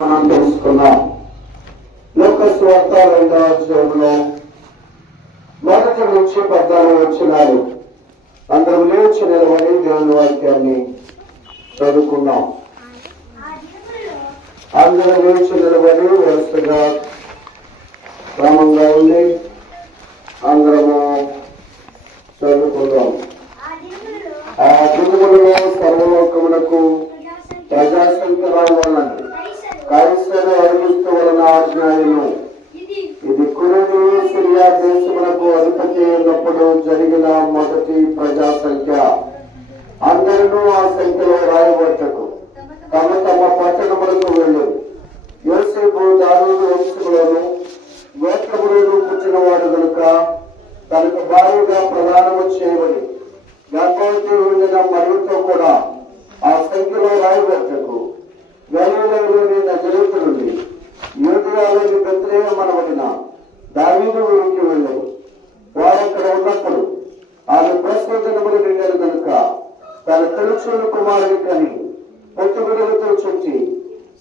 మనం తెలుసుకున్నాం. లూకా సువార్త 2వ అధ్యాయంలో 1 నుంచి 14 వచనాలు అందరం లేచి నిలబడి దేవుని వాక్యాన్ని చదువుకున్నాం. అందరం లేచి నిలబడి వరుసగా క్రమంగా ఉండి అందరము చదువుకుందాం. ఆ దిగుములలో సర్వలోకమునకు ప్రజాసంఖ్యరాలు వలనండి కైసరు అరుగుస్తూ వలన ఆజ్ఞాయను. ఇది కురేను సిరియా దేశమునకు అధిపతి అయినప్పుడు జరిగిన మొదటి ప్రజా సంఖ్య. అందరూ ఆ సంఖ్యలో రాయబట్టకు తమ తమ పట్టణములకు వెళ్ళు. యోసేపు దావీదు వంశములను గోత్రములను పుట్టినవాడు కనుక తనకు భారీగా ప్రదానము చేయబడి గర్భవతి ఉండిన మరియతో కూడా ఆ సంఖ్యలో రాయబట్టకు గలిలయలోని నజరేతు నుండి యూదయలోని బెత్లెహేము అనబడిన దావీదు ఊరికి వెళ్ళరు. వారు అక్కడ ఉన్నప్పుడు ఆమె ప్రసవదినములు నిండారు కనుక తన తొలిచూలు కుమారుని కని పొత్తుగుడులతో చుట్టి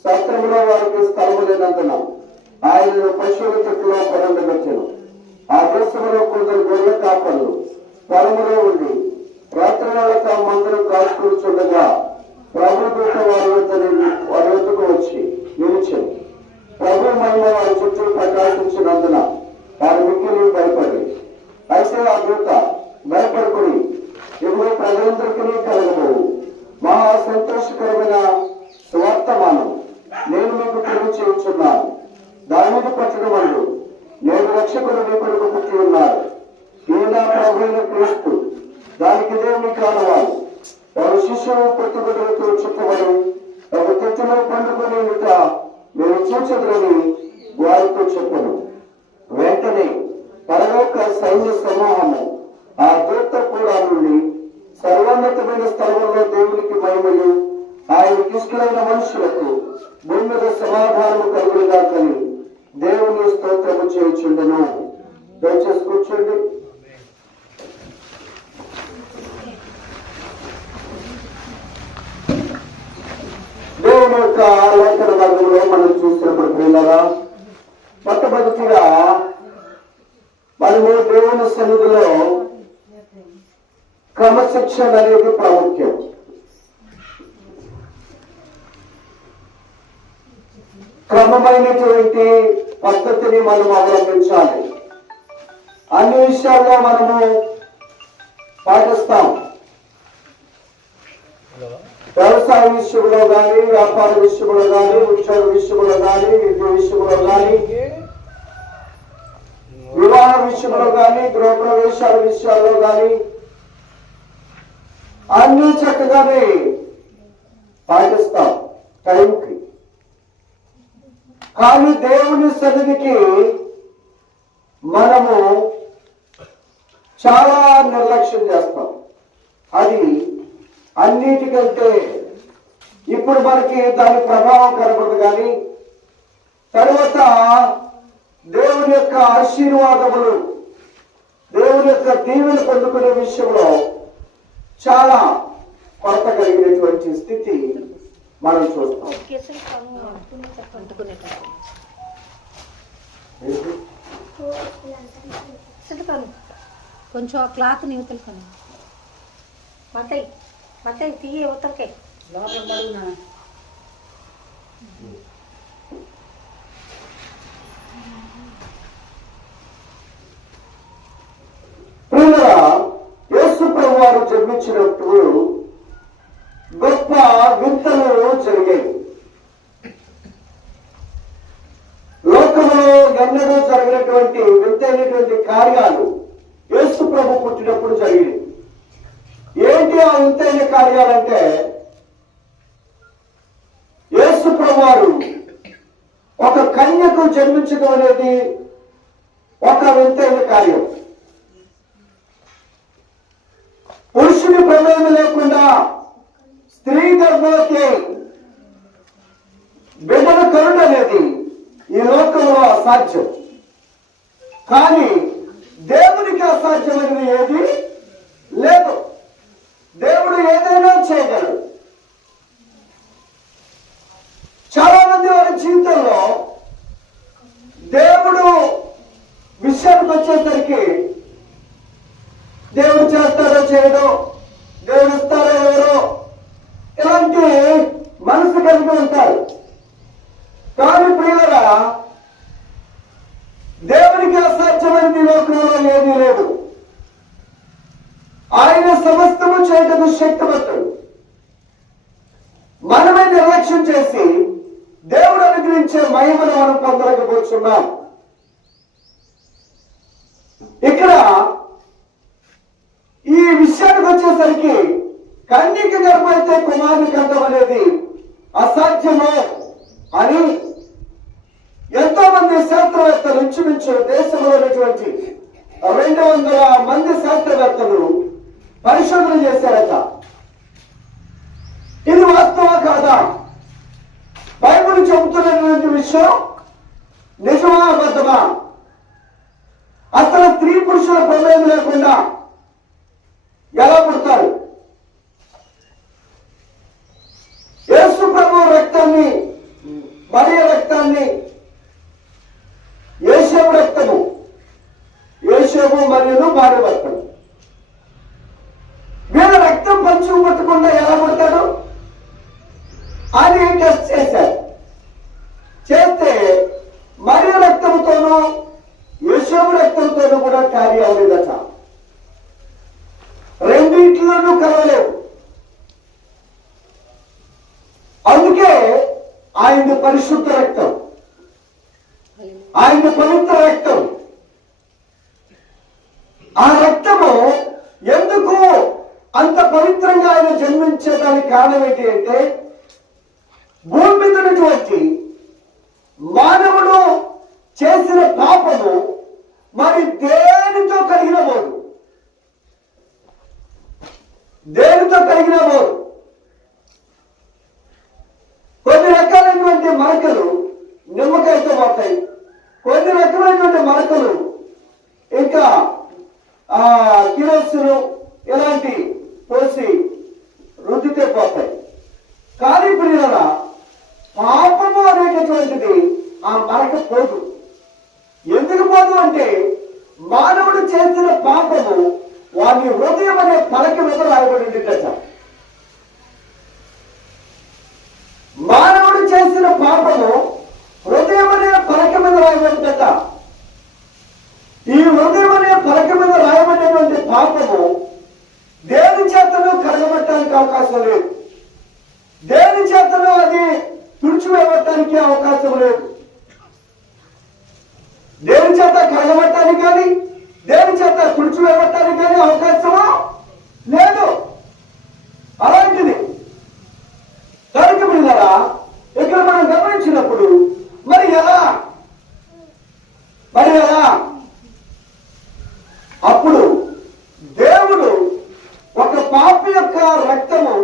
సత్రములో వారికి స్థలము లేనందున ఆయనను పశువుల చెట్టులో పరుండబెట్టెను. ఆ దేశంలో కొందరు గొర్రెల కాపర్లు పొలములో ఉండి రాత్రి వేళ తమ మందరం కాచుకూర్చుండగా ప్రభుదూత వారి వద్దకు వచ్చి నిలిచారు. ప్రభు మహిమ వారి చుట్టూ ప్రకాశించినందున వారి మిక్కిలి భయపడి, అయితే ఆ దూత భయపడుకుని ఇప్పుడు ప్రజలందరికీ కలగబోవు మహా సంతోషకరమైన సువర్తమానం నేను మీకు తెలియచేయుచున్నాను. దావీదు పట్టణం అందు నేను రక్షకుడు మీ కొరకు పుట్టి ఉన్నారు. ఈయన ప్రభు అయిన క్రీస్తు. దానికి దేవుని కానవాడు వారు శిష్యులు పొత్తుగుడులతో చుట్టబడి ఒక తెచ్చులో పండుకొని మీరు చూచదులని వారితో చెప్పను. వెంటనే పరలోక సైన్య సమూహము ఆ దూత కూడా నుండి సర్వోన్నతమైన స్థలంలో దేవునికి మహిమలు ఆయనకి ఇష్టమైన మనుషులకు భూమి మీద సమాధానము కలుగులుగా కని దేవుని స్తోత్రము చేయుచుండెను. దయచేసి కూర్చోండి. దేవుని యొక్క లేఖన భాగంలో మనం చూసినప్పుడు ప్రియులారా, మొట్టమొదటిగా మనము దేవుని సన్నిధిలో క్రమశిక్షణ అనేది ప్రాముఖ్యం. క్రమమైనటువంటి పద్ధతిని మనం అవలంబించాలి. అన్ని విషయాల్లో మనము పాటిస్తాం. వ్యవసాయ విషయంలో కానీ, వ్యాపార విషయంలో కానీ, ఉద్యోగ విషయంలో కానీ, విద్య విషయంలో కానీ, వివాహ విషయంలో కానీ, గృహప్రవేశాల విషయాల్లో కానీ అన్ని చక్కగానే పాటిస్తాం టైంకి. కానీ దేవుని సన్నిధికి మనము చాలా నిర్లక్ష్యం చేస్తాం. అది అన్నిటికంటే ఇప్పుడు మనకి దాని ప్రభావం కనబడదు. కానీ తర్వాత దేవుని యొక్క ఆశీర్వాదములు, దేవుని యొక్క దీవెన పొందుకునే విషయంలో చాలా కొరత కలిగినటువంటి స్థితి మనం చూస్తాం. కొంచెం ఆ క్లాత్ నివతలు కను బట్టయి బట్టయి తీయ ఉతలకే లోపల పడునా. యేసు ప్రభు వారు జన్మించినప్పుడు గొప్ప వింతలు జరిగాయి. లోకంలో ఎన్నడూ జరిగినటువంటి వింతైనటువంటి కార్యాలు యేసు ప్రభు పుట్టినప్పుడు జరిగాయి. ఏంటి ఆ వింతైన కార్యాలంటే, యేసు ప్రభు వారు ఒక కన్యకు జన్మించడం అనేది ఒక వింతైన కార్యం. పురుషుని ప్రమేయం లేకుండా స్త్రీ గర్భవతి బిడ్డను కరుణ అనేది ఈ లోకంలో అసాధ్యం. కానీ దేవునికి అసాధ్యమైనది ఏది లేదు. దేవుడు ఏదైనా చేయగలడు. చాలా మంది వారి జీవితం విషయానికి వచ్చేసరికి దేవుడు చేస్తారో చేయడో, దేవుడు ఇస్తారో ఎవరో, ఇలాంటి మనసు కలిగి ఉంటారు. కానీ ప్రియులారా, దేవునికి అసాధ్యమైనది లోకంలో ఏదీ లేదు. ఆయన సమస్తము చేయటకు శక్తివంతుడు. మనమే నిర్లక్ష్యం చేసి దేవుడు అనుగ్రహించే మహిమను మనం పొందలేకపోతున్నాం. ఇక్కడ ఈ విషయానికి వచ్చేసరికి కన్యక గర్భమైతే కుమారుని కంటం అనేది అసాధ్యము అని ఎంతో మంది శాస్త్రవేత్తలు, ఇంచుమించు దేశంలో ఉన్నటువంటి 200 మంది శాస్త్రవేత్తలు పరిశోధన చేశారట. ఇది వాస్తవా కాదా? బైబిల్ చెబుతున్నటువంటి విషయం నిజమా అబద్ధమా? అసలు స్త్రీ పురుషుల ప్రమేయం లేకుండా ఎలా పుడతారు? యేసు ప్రభు రక్తాన్ని, మరియ రక్తాన్ని, యేసేపు రక్తము, యేసేపు మరియును భార్య భర్తలు, వీళ్ళ రక్తం పంచుకు పట్టకుండా ఎలా పుడతాడు అని టెస్ట్ చేశారు. చేస్తే మరియ రక్తంతోనూ యేసేపు రక్తంతోనూ కూడా కార్యం అవ్వలేదట. రెండింటిలోనూ కలవలేవు. అందుకే ఆయన పరిశుద్ధ రక్తం, ఆయన పవిత్ర రక్తం. ఆ రక్తము ఎందుకు అంత పవిత్రంగా ఆయన జన్మించేదానికి కారణం ఏంటి అంటే, భూమి మీద ఉన్నటువంటి మానవుడు చేసిన పాపము మరి దేనితో కలిగిన పోదు, దేనితో కలిగిన పోదు. కొన్ని రకాలైనటువంటి మరకలు నిమ్మకాయతో పోతాయి, కొన్ని రకమైనటువంటి మరకలు ఇంకా కిరోసిన్ ఇలాంటి పోసి రుద్దితే పోతాయి. కానీ ప్రియులారా, పాపము అనేటటువంటిది ఆ మరక పోదు. ఎందుకు పోదు అంటే, మానవుడు చేసిన పాపము వారి హృదయం అనే పలక మీద రాయబడిందట. మానవుడు చేసిన పాపము హృదయం అనే పలక మీద రాయబడిందట. ఈ హృదయం అనే పలక మీద రాయబడినటువంటి పాపము దేని చేతను కడగబట్టడానికి అవకాశం లేదు, దేని చేతను అది తుడిచివేయబట్టడానికి అవకాశం లేదు. దేని చేత కడగబట్టడానికి కానీ దేని చేత తుడిచివేయబట్టడానికి కానీ అవకాశము లేదు. అలాంటిది కనుక పిల్లరా, ఇక్కడ మనం గమనించినప్పుడు మరి ఎలా అప్పుడు దేవుడు ఒక పాపి యొక్క రక్తము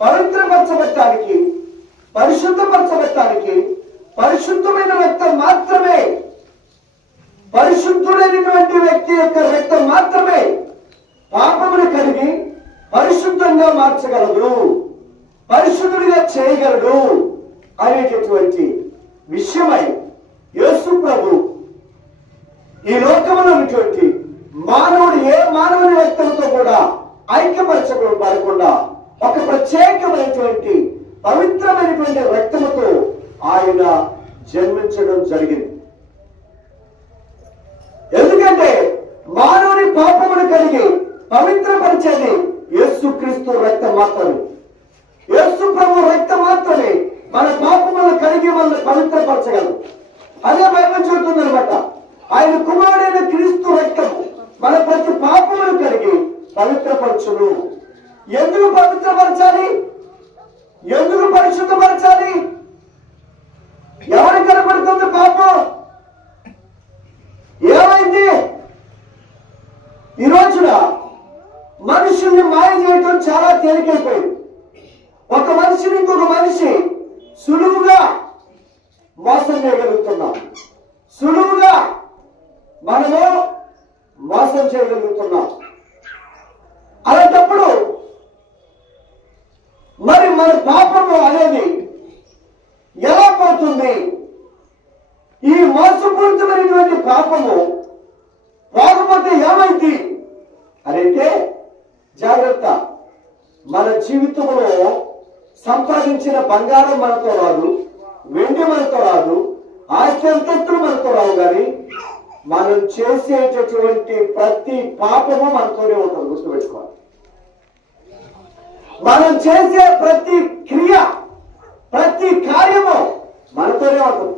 పవిత్రపరచబట్టడానికి, పరిశుద్ధపరచబట్టడానికి, పరిశుద్ధమైన రక్తం మాత్రమే, పరిశుద్ధుడైనటువంటి వ్యక్తి యొక్క రక్తం మాత్రమే పాపమును కలిగి పరిశుద్ధంగా మార్చగలదు, పరిశుద్ధుడిగా చేయగలడు అనేటటువంటి విషయమై యేసు ప్రభు ఈ లోకంలో ఉన్నటువంటి మానవుడు ఏ మానవుని రక్తంతో కూడా ఐక్యపరచబడకుండా ఒక ప్రత్యేకమైనటువంటి పవిత్రమైనటువంటి రక్తముతో ఆయన జన్మించడం జరిగింది. ఎందుకంటే మానవుని పాపమును కలిగి పవిత్రపరిచేది యేసుక్రీస్తు రక్తం మాత్రమే. యేసు ప్రభు రక్తం మాత్రమే మన పాపములను కలిగి మనల్ని పవిత్రపరచగలదు. అదే బైబిల్ చెబుతుందన్నమాట. ఆయన కుమారుడైన క్రీస్తు రక్తము మన ప్రతి పాపమును కలిగి పవిత్రపరచును. ఎందుకు పవిత్రపరచాలి? ఎందుకు పరిశుద్ధపరచాలి? ఎవరికి కనబడుతుంది పాపం? ఏమైంది? ఈ రోజున మనుషుల్ని మాయ చేయడం చాలా తేలికైపోయింది. ఒక మనిషిని ఇంకొక మనిషి సులువుగా మోసం చేయగలుగుతున్నాం, సులువుగా మనము మోసం చేయగలుగుతున్నాం. అలాంటప్పుడు మరి మన పాపము అనేది ఎలా పోతుంది? ఈ మోసపూరితమైనటువంటి పాపము చనిపోతే ఏమైంది అని అంటే జాగ్రత్త. మన జీవితంలో సంపాదించిన బంగారం మనతో రాదు, వెండి మనతో రాదు, ఆస్తి అంతస్తులు మనతో రావు, కానీ మనం చేసేటటువంటి ప్రతి పాపము మనతోనే ఉంటుంది. గుర్తుపెట్టుకోవాలి. మనం చేసే ప్రతి క్రియ, ప్రతి కార్యము మనతోనే ఉంటుంది,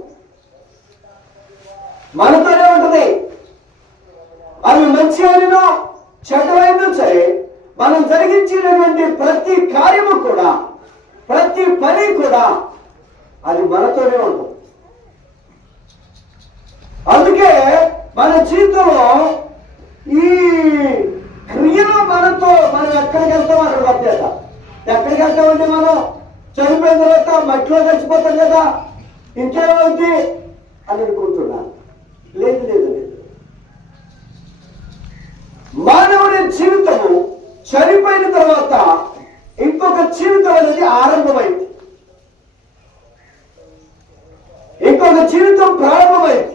మనతోనే ఉంటుంది. అవి మంచి అయినో చెడ్డమైనో సరే, మనం జరిగించినటువంటి ప్రతి కార్యము కూడా, ప్రతి పని కూడా అది మనతోనే ఉంటుంది. అందుకే మన జీవితంలో ఈ క్రియలో మనం ఎక్కడికి వెళ్తాం అక్కడ పట్టేట. ఎక్కడికి వెళ్తామంటే మనం చనిపోయిన తర్వాత మట్టిలో చచ్చిపోతాం కదా, ఇంకేమవుతుంది అని అనుకుంటున్నాను. లేదు లేదు లేదు. మానవుడి జీవితము చనిపోయిన తర్వాత ఇంకొక జీవితం అనేది ఆరంభమైంది, ఇంకొక జీవితం ప్రారంభమైంది.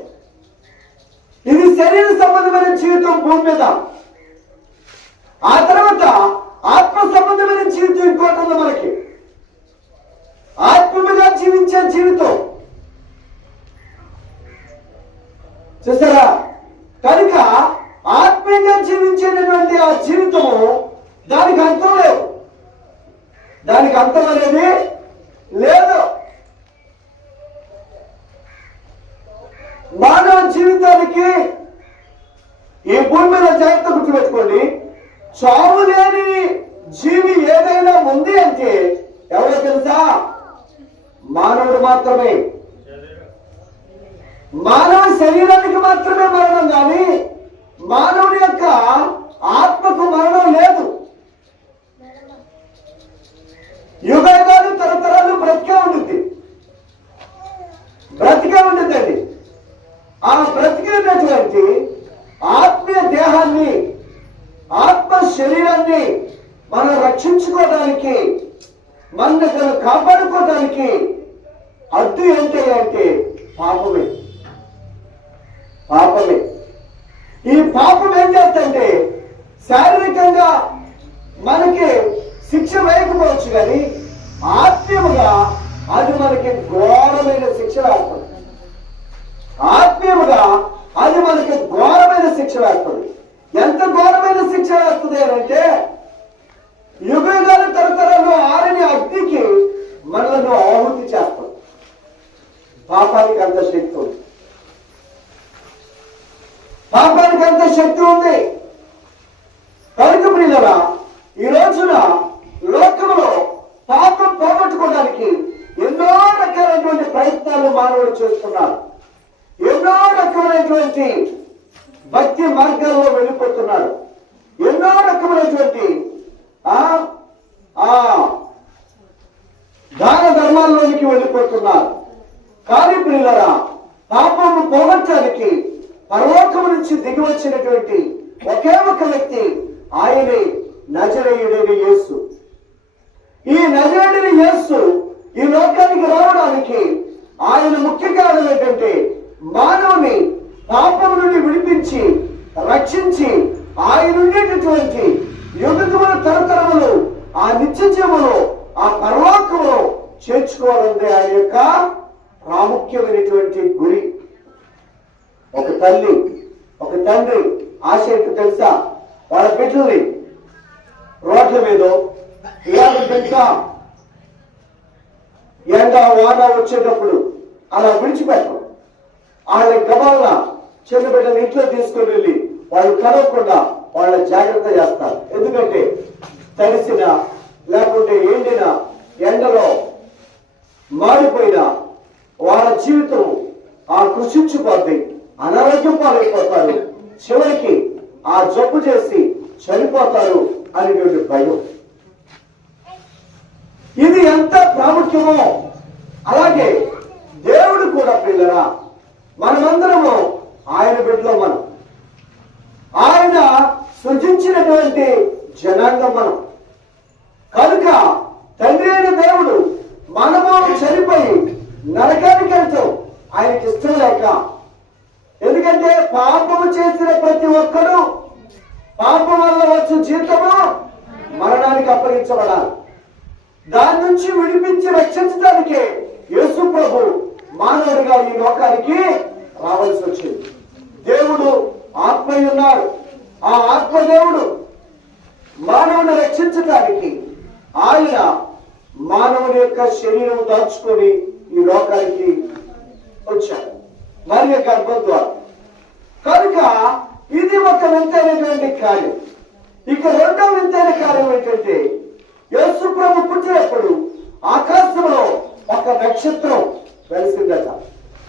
ఇది శరీర సంబంధమైన జీవితం భూమి మీద. ఆ తర్వాత ఆత్మ సంబంధమైన జీవితం ఇంకోటి ఉంది మనకి, ఆత్మగా జీవించే జీవితం. చూసారా? కనుక ఆత్మీయంగా జీవించేటటువంటి ఆ జీవితము దానికి అంతం లేవు, దానికి అంతం అనేది లేదు. మానవ జీవితానికి ఈ భూమి మీద జాగ్రత్త గుర్తుపెట్టుకోండి, చావు లేని జీవి ఏదైనా ఉంది అంటే ఎవరో తెలుసా? మానవుడు మాత్రమే. మానవ శరీరానికి మాత్రమే మరణం, కానీ మానవుడి యొక్క ఆత్మకు మరణం లేదు. యుగాలు తరతరాలు బ్రతికే ఉంటుంది, బ్రతికే ఉంటుందండి. ఆ బ్రతికేటటువంటి ఆత్మీయ దేహాన్ని, ఆత్మ శరీరాన్ని మనం రక్షించుకోవడానికి, మనను కాపాడుకోవడానికి అడ్డు ఏంటి అంటే పాపమే. పాపమే. ఈ పాపం ఏం చేస్తుంటే శారీరకంగా మనకి శిక్ష వేయకపోవచ్చు, కానీ ఆత్మీయముగా అది మనకి ఘోరమైన శిక్ష వేస్తుంది. ఆత్మీయముగా అది మనకి ఘోరమైన శిక్ష వేస్తుంది. ఎంత ఘోరమైన శిక్ష వేస్తుంది అంటే యుగాల తరతరాల్లో ఆరని అగ్నికి మనలను ఆహుతి చేస్తుంది. పాపానికి అంత శక్తి ఉంది, పాపానికి అంత శక్తి ఉంది. కనుక ప్రియులారా, ఈ రోజున లోకంలో పాపం పోగొట్టుకోవడానికి ఎన్నో రకాలైనటువంటి ప్రయత్నాలు మానవుడు చేస్తున్నారు, ఎన్నో రకమైనటువంటి భక్తి మార్గాల్లో వెళ్ళిపోతున్నారు, ఎన్నో రకమైనటువంటి దాన ధర్మాల్లోనికి వెళ్ళిపోతున్నారు. కానీ ప్రియులారా, పాపము పోగొట్టడానికి పరలోకము నుంచి దిగి వచ్చినటువంటి ఒకే ఒక వ్యక్తి, ఆయనే నజరేయుడైన యేసు. ఈ నజరేయుడైన యేసు ఈ లోకానికి రావడానికి ఆయన ముఖ్య కారణం ఏంటంటే మానవుని పాపం నుండి విడిపించి రక్షించి ఆయన ఉండేటటువంటి యుగముల తరతరములు ఆ నిత్య జీవములో ఆ పరలోకములో చేర్చుకోవాలంటే ఆయన యొక్క ప్రాముఖ్యమైనటువంటి గురి. ఒక తల్లి, ఒక తండ్రి ఆశ ఏంటో తెలుసా? వాళ్ళ బిడ్డల్ని రోడ్ల మీద తెలుసా ఎండ వాన వచ్చేటప్పుడు అలా విడిచిపెట్టం. వాళ్ళ గబాలన చిన్న బిడ్డలు ఇంట్లో తీసుకుని వెళ్ళి వాళ్ళు కలవకుండా వాళ్ళ జాగ్రత్త చేస్తారు. ఎందుకంటే తడిసిన లేకుంటే ఎండిన ఎండలో మాడిపోయిన వాళ్ళ జీవితం ఆ కృషించిపోద్ది, అనారోగ్యం పాలైపోతారు, చివరికి ఆ జబ్బు చేసి చనిపోతారు అనేటువంటి భయం. ఇది ఎంత ప్రాముఖ్యమో అలాగే దేవుడు కూడా పిల్లరా, మనమందరము ఆయన బిడ్డలో మనం, ఆయన సృజించినటువంటి జనాంగం మనం. కనుక తండ్రి అయిన దేవుడు మనము చనిపోయి నరకానికి వెళ్తాం ఆయనకి ఇష్టం లేక. ఎందుకంటే పాపము చేసిన ప్రతి ఒక్కరూ జీతము మరణానికి అప్పగించబడాలి. దాని నుంచి విడిపించి రక్షించడానికే యేసు ప్రభు మానవుడిగా ఈ లోకానికి రావాల్సి వచ్చింది. దేవుడు ఆత్మ ఉన్నాడు. ఆ ఆత్మదేవుడు మానవుని రక్షించడానికి ఆయన మానవుని యొక్క శరీరం దాచుకొని ఈ లోకానికి వచ్చాడు మరియు గర్భం ద్వారా. కనుక ఇది ఒక వింతైనటువంటి కార్యం. ఇక రెండవ వింతైన కార్యం ఏంటంటే యేసు ప్రభు పుట్టినప్పుడు ఆకాశంలో ఒక నక్షత్రం వెలిసిందట.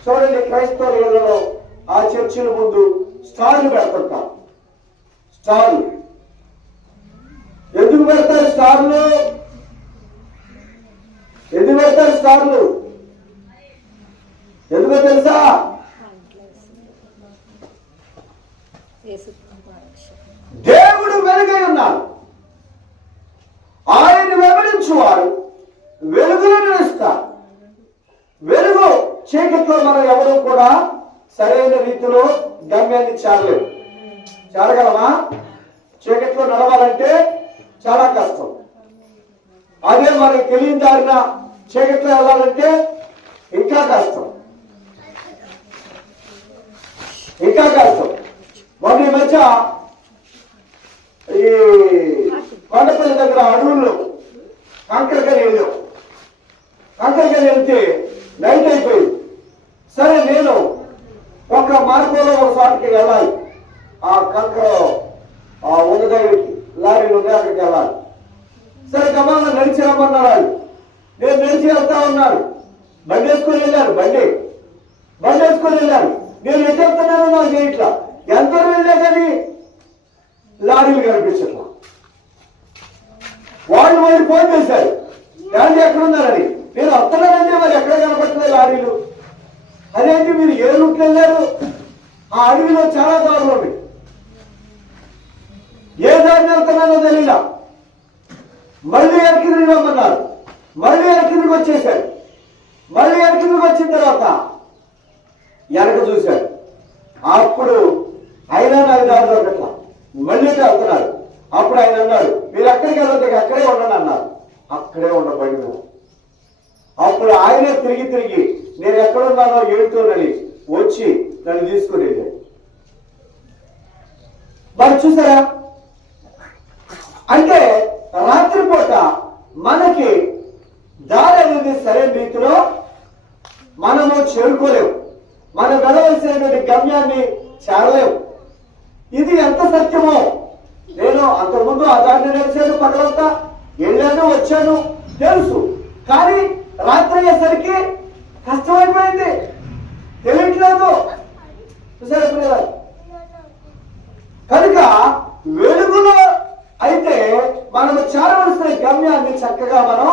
చూడండి, క్రైస్తవ ఇళ్లలో ఆ చర్చిల ముందు స్టార్లు పెడుతుంటారు. స్టార్లు ఎందుకు పెడతారు? స్టార్లు ఎందుకు పెడతారు? స్టార్లు ఎందుకో తెలుసా? దేవుడు వెలుగై ఉన్నాడు. ఆయన వెంబడించు వారు వెలుగులో నిలుస్తారు. వెలుగు చీకట్లో మనం ఎవరు కూడా సరైన రీతిలో గమ్యాన్ని చేరలేము. చేరగలమా? చీకట్లో నడవాలంటే చాలా కష్టం. అదే మనకి తెలియని దారిన చీకట్లో వెళ్ళాలంటే ఇంకా కష్టం, ఇంకా కష్టం. మొన్న ఈ మధ్య ఈ కొండపల్లి దగ్గర అడవుల్లో కంకరకాయలు వెళ్తే నైట్ అయిపోయింది. సరే, నేను ఒక మార్గంలో ఒక చోటకి వెళ్ళాలి. ఆ కంకర ఉన్న దగ్గరికి లారీలు ఉన్నాయి, అక్కడికి వెళ్ళాలి. సరే, గమాన నడిచి రమ్మన్నారు. నేను నడిచి వెళ్తా ఉన్నాను. బండి వేసుకొని వెళ్ళాను. బండి వేసుకొని వెళ్ళాను. నేను ఎటు వెళ్తున్నానో నాకు ఇట్లా ఎంత వెళ్ళే కానీ లారీలు కనిపించట్లా. వాళ్ళు ఫోన్ చేశారు, ఏమంటే ఎక్కడున్నారని. నేను వస్తున్నానంటే మరి ఎక్కడ కనపట్టలేదు లారీలు. అదేంటి మీరు ఏ రూట్లో వెళ్ళారు? ఆ అడవిలో చాలా దారులు ఉన్నాయి. ఏ దారిని వెళ్తున్నానో తెలియదా. మళ్ళీ వెనక్కి తిరిగి రమ్మన్నారు. మళ్ళీ వెనక్కి తిరిగి వచ్చేసారు. మళ్ళీ వెనక్కి తిరిగి వచ్చిన తర్వాత వెనక చూశారు. అప్పుడు అయినా నాకు దారి దొరకట్లా. మళ్ళీ వెళ్తున్నారు. అప్పుడు ఆయన అన్నాడు, మీరు ఎక్కడికి వెళ్ళొద్దు, అక్కడే ఉండండి అన్నారు. అక్కడే ఉండబడి. అప్పుడు ఆయనే తిరిగి నేను ఎక్కడున్నానో ఏంటోనని వచ్చి నన్ను తీసుకుని వెళ్ళాడు. మరి చూసారా, అంటే రాత్రిపూట మనకి దారి అనేది సరైన రీతిలో మనము చేరుకోలేము. మనం వెళ్ళవలసినటువంటి గమ్యాన్ని చేరలేము. ఇది ఎంత సత్యమో. నేను అంతకుముందు ఆ దారిని నడిచాను, పగలంతా వెళ్ళాను వచ్చాను తెలుసు. కానీ రాత్రి అయ్యేసరికి కష్టమైపోయింది, తెలియట్లేదు. చూసారా? కనుక వెలుగులో అయితే మనము చేరవలసిన గమ్యాన్ని చక్కగా మనం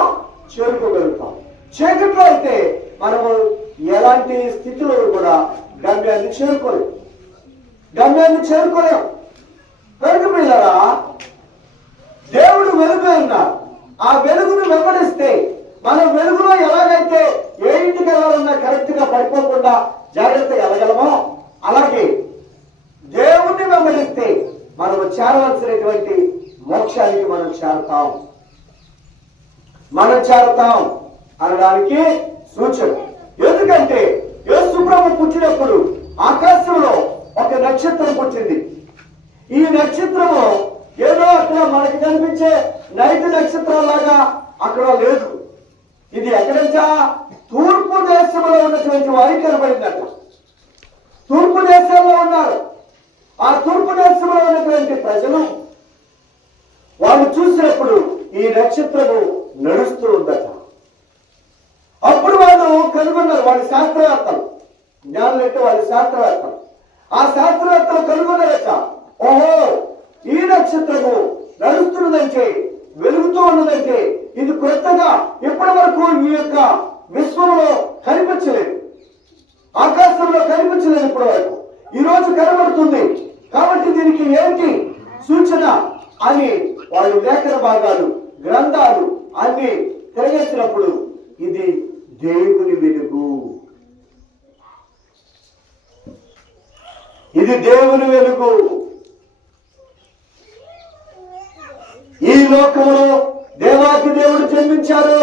చేరుకోగలుగుతాం. చీకట్లో అయితే మనము ఎలాంటి స్థితిలో కూడా గమ్యాన్ని చేరుకోలేము. కనుక పిల్లరా, దేవుడు వెలుగు ఉన్నారు. ఆ వెలుగును వెంబడిస్తే మనం వెలుగులో ఎలాగైతే ఏ ఇంటికి వెళ్ళాలన్నా కరెక్ట్ గా పడిపోకుండా జాగ్రత్తగా వెళ్ళగలమో, అలాగే దేవుణ్ణి వెంబడిస్తే మనము చేరవలసినటువంటి మోక్షానికి మనం చేరతాం అనడానికి సూచన. ఎందుకంటే యేసు ప్రభు పుట్టినప్పుడు ఆకాశంలో ఒక నక్షత్రం పుట్టింది. ఈ నక్షత్రము ఏదో అక్కడ మనకి కనిపించే నైట్ నక్షత్రం లాగా అక్కడ లేదు. ఇది ఎక్కడంచా తూర్పు దేశంలో ఉన్నటువంటి వారికి కనబడిందట. తూర్పు దేశంలో ఉన్నారు. ఆ తూర్పు దేశంలో ఉన్నటువంటి ప్రజలు వాళ్ళు చూసినప్పుడు ఈ నక్షత్రము నడుస్తూ ఉందట. అప్పుడు వాళ్ళు కనుగొన్నారు, వాళ్ళ శాస్త్రవేత్తలు, జ్ఞానులు అంటే వాళ్ళ శాస్త్రవేత్తలు. ఆ శాస్త్రవేత్తలు కనుగొన్నారట, ఓహో ఈ నక్షత్రము నడుస్తున్నదంటే, వెలుగుతూ ఉన్నదంటే ఇది కొత్తగా ఇప్పటి వరకు ఈ యొక్క విశ్వంలో కనిపించలేదు, ఆకాశంలో కనిపించలేదు ఇప్పటి వరకు. ఈ రోజు కనబడుతుంది. కాబట్టి దీనికి ఏంటి సూచన అని వాళ్ళు లేఖన భాగాలు, గ్రంథాలు అన్ని తిరగేసినప్పుడు ఇది దేవుని వెలుగు, ఇది దేవుని వెలుగు. పరలోకములో దేవాతి దేవుడు జన్మించారు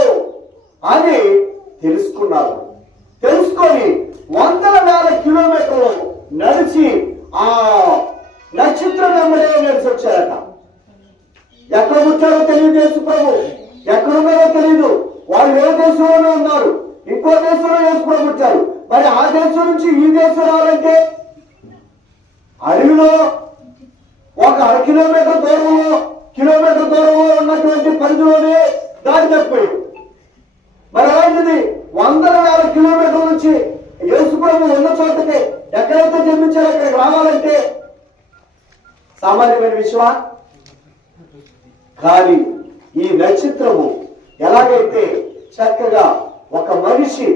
అని తెలుసుకున్నారు. తెలుసుకొని వందల వేల కిలోమీటర్లు నడిచి ఆ నక్షత్రం వెంబడే నడిచి వచ్చారట. ఎక్కడ వచ్చారో తెలియదు యేసు ప్రభు, ఎక్కడున్నారో తెలియదు. వాళ్ళు ఏ దేశంలోనే ఉన్నారు, ఇంకో దేశంలో యేసు ప్రభు వచ్చారు. మరి ఆ దేశం నుంచి ఈ దేశం రావాలంటే అడవిలో ఒక అర కిలోమీటర్ దూరంలో ఉన్నటువంటి పరిధిలోనే దారి తప్పిపోయి, మరి అలాంటిది వందల వేల కిలోమీటర్ల నుంచి యేసు ప్రభు ఉన్న చోటకి ఎక్కడైతే జన్మించారో అక్కడికి రావాలంటే సామాన్యమైన విషయమా? కానీ ఈ నక్షత్రము ఎలాగైతే చక్కగా ఒక మనిషి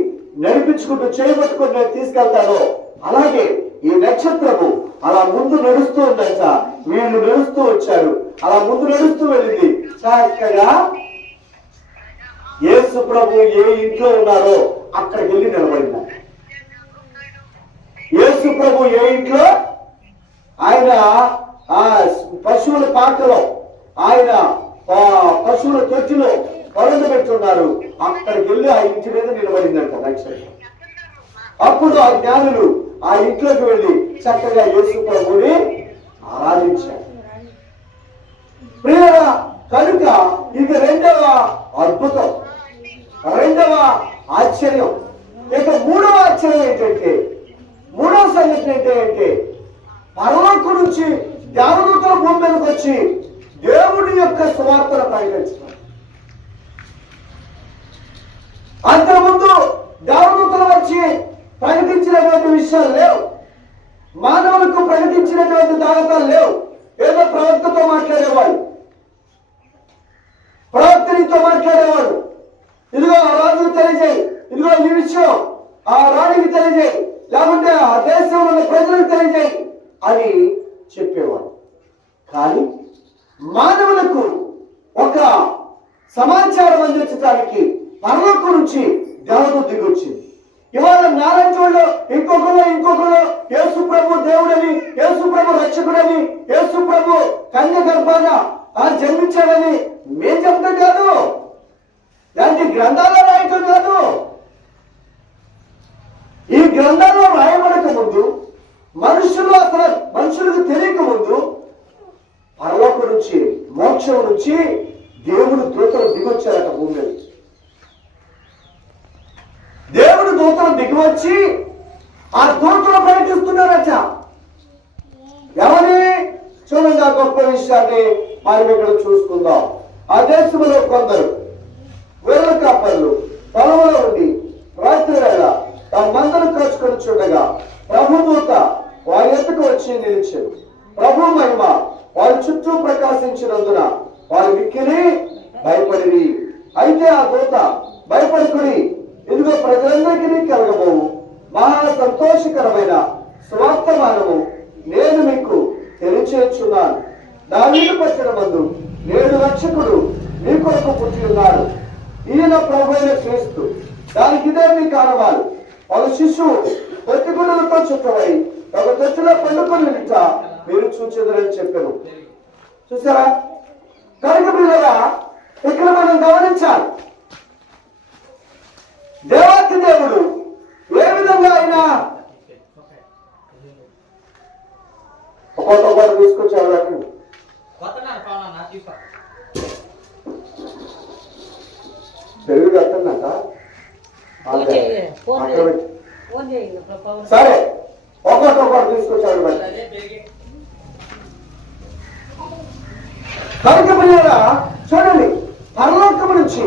నడిపించుకుంటూ చేయబట్టుకుంటూ తీసుకెళ్తాడో అలాగే ఈ నక్షత్రము అలా ముందు నడుస్తూ ఉందంట. వీళ్ళు నడుస్తూ వచ్చారు, అలా ముందు నడుస్తూ వెళ్ళింది. చక్కగా యేసు ప్రభు ఏ ఇంట్లో ఉన్నారో అక్కడికి వెళ్ళి నిలబడింది. యేసు ప్రభు ఏ ఇంట్లో, ఆయన ఆ పశువుల పాకలో, ఆయన పశువుల తొట్టిలో పరుండ పెట్టున్నారు. అక్కడికి వెళ్ళి ఆ ఇంటి మీద నిలబడిందంట నక్షత్రం. అప్పుడు ఆ జ్ఞానులు ఆ ఇంట్లోకి వెళ్ళి చక్కగా యేసు ప్రభుని ఆరాధించారు. ప్రియుల కనుక ఇది రెండవ అద్భుతం, రెండవ ఆశ్చర్యం. ఇక మూడవ ఆశ్చర్యం ఏంటంటే, మూడవ సంగతి ఏంటంటే పరలోకం నుంచి దేవదూతల భూమి మీదకి వచ్చి దేవుడి యొక్క సువార్తను ప్రకటించారు. అంతకుముందు దేవదూతలు వచ్చి ప్రకటించినటువంటి విషయాలు లేవు, మానవులకు ప్రకటించినటువంటి దావతాలు లేవు. ఏదో ప్రవక్తతో మాట్లాడేవాడు, ప్రవక్తనితో మాట్లాడేవాడు. ఇదిగో ఆ రాజుకు తెలియజేయి, ఇదిగో ఈ విషయం ఆ రాణికి తెలియజేయి, లేకుంటే ఆ దేశంలో ఉన్న ప్రజలకు తెలియజేయి అని చెప్పేవాడు. కానీ మానవులకు ఒక సమాచారం అందించడానికి పరలోకం నుంచి దేవదూత దిగొచ్చింది. ఇవాళ నారాయణ వాళ్ళు ఇంకొకరు యేసు ప్రభు దేవుడని, యేసు ప్రభు రక్షకుడని, యేసు ప్రభు కన్య గర్భాన జన్మించాడని మేం చెప్తాం కాదు, దానికి గ్రంథాల్లో రాయటం కాదు. ఈ గ్రంథాల్లో రాయబడక ముందు మనుషులకు తెలియక ముందు పరలోకం నుంచి, మోక్షం నుంచి దేవుడు దూతలు దిగొచ్చారట భూమి మీద. దేవుడు దూతలు దిగివచ్చి ఆ దూతలు ప్రకటిస్తున్నారట. ఎవరి చూడండి, ఆ గొప్ప విషయాన్ని మనం ఇక్కడ చూసుకుందాం. ఆ దేశంలో కొందరు వేల కాపర్లు పొలంలో ఉండి రాత్రి వేళ తమ మందను కాచుకొని చూడగా ప్రభుదూత వారి ఎత్తుకు వచ్చి నిలిచారు. ప్రభు మహిమ వారి చుట్టూ ప్రకాశించినందున వారి మిక్కిలి భయపడి, అయితే ఆ దూత భయపడుకుని, ఇదిగో ప్రజలందరికీ కలగబోవు మహా సంతోషకరమైన స్వార్థమానము నేను మీకు తెలియచేస్తున్నాను. దావీదు పట్టణ మందు నేడు రక్షకుడు మీ కొరకు పుట్టి ఉన్నాడు, ఈయన ప్రభు అయిన క్రీస్తు. దానికి ఇదే మీ కారణాలు. ఒక శిశువు ప్రతి గుడ్డలతో చుట్టబడి ఒక తొట్టులో పండుకొని నింట మీరు చూచెదరని చెప్పాను. చూసారా? కనుక పిల్లరా, ఇక్కడ మనం గమనించాలి, దేవాతి దేవుడు ఏ విధంగా అయినా ఒక్కొక్క తీసుకొచ్చాడు. తెలుగు కట్టంట సరే, ఒక్కొక్క తీసుకొచ్చాడు. కనుక పిల్లరా చూడండి, పరలోకం నుంచి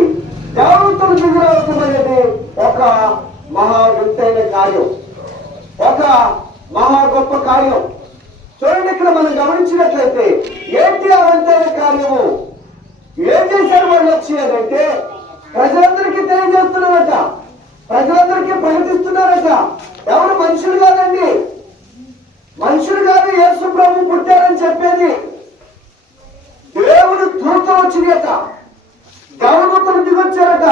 దేవతలు దిగురావటం అనేది ఒక మహా వింతైన కార్యం, ఒక మహా గొప్ప కార్యం. చూడండి, ఇక్కడ మనం గమనించినట్లయితే ఏంటి ఆ వింతైన కార్యము? ఏం చేశారు వాళ్ళు వచ్చి అంటే ప్రజలందరికీ తెలియజేస్తున్నారట, ప్రజలందరికీ ప్రకటిస్తున్నారట. ఎవరు? మనుషులు కాదండి, మనుషులు కాదు, యేసు ప్రభు పుట్టారని చెప్పేది. దేవుడు దూతలు వచ్చినాయట, దేవదూతలు దిగొచ్చారట,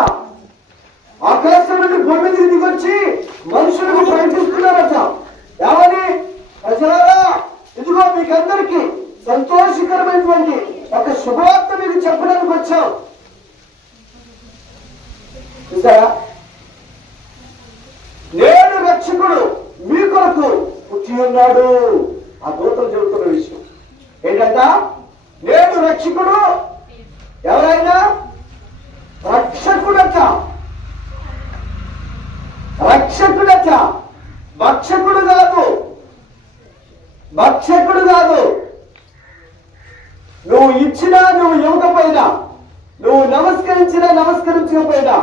ఆకాశం నుండి భూమి మీదకి దిగొచ్చి మనుషులకు ప్రకటిస్తున్నారట. ఏమని? ప్రజలారా, ఇదిగో మీకందరికీ సంతోషకరమైనటువంటి ఒక శుభవార్త మీకు చెప్పడానికి వచ్చాం. చూసారా, నేడు రక్షకుడు మీ కొరకు పుట్టి ఉన్నాడు. ఆ దూతలు చెబుతున్న విషయం ఏంటంట, నేడు రక్షకుడు ఎవరైనా రక్షకుడట, రక్షకుడట, భక్షకుడు కాదు, భక్షకుడు కాదు. నువ్వు ఇచ్చినా నువ్వు ఇవ్వకపోయినా, నువ్వు నమస్కరించినా నమస్కరించకపోయినా,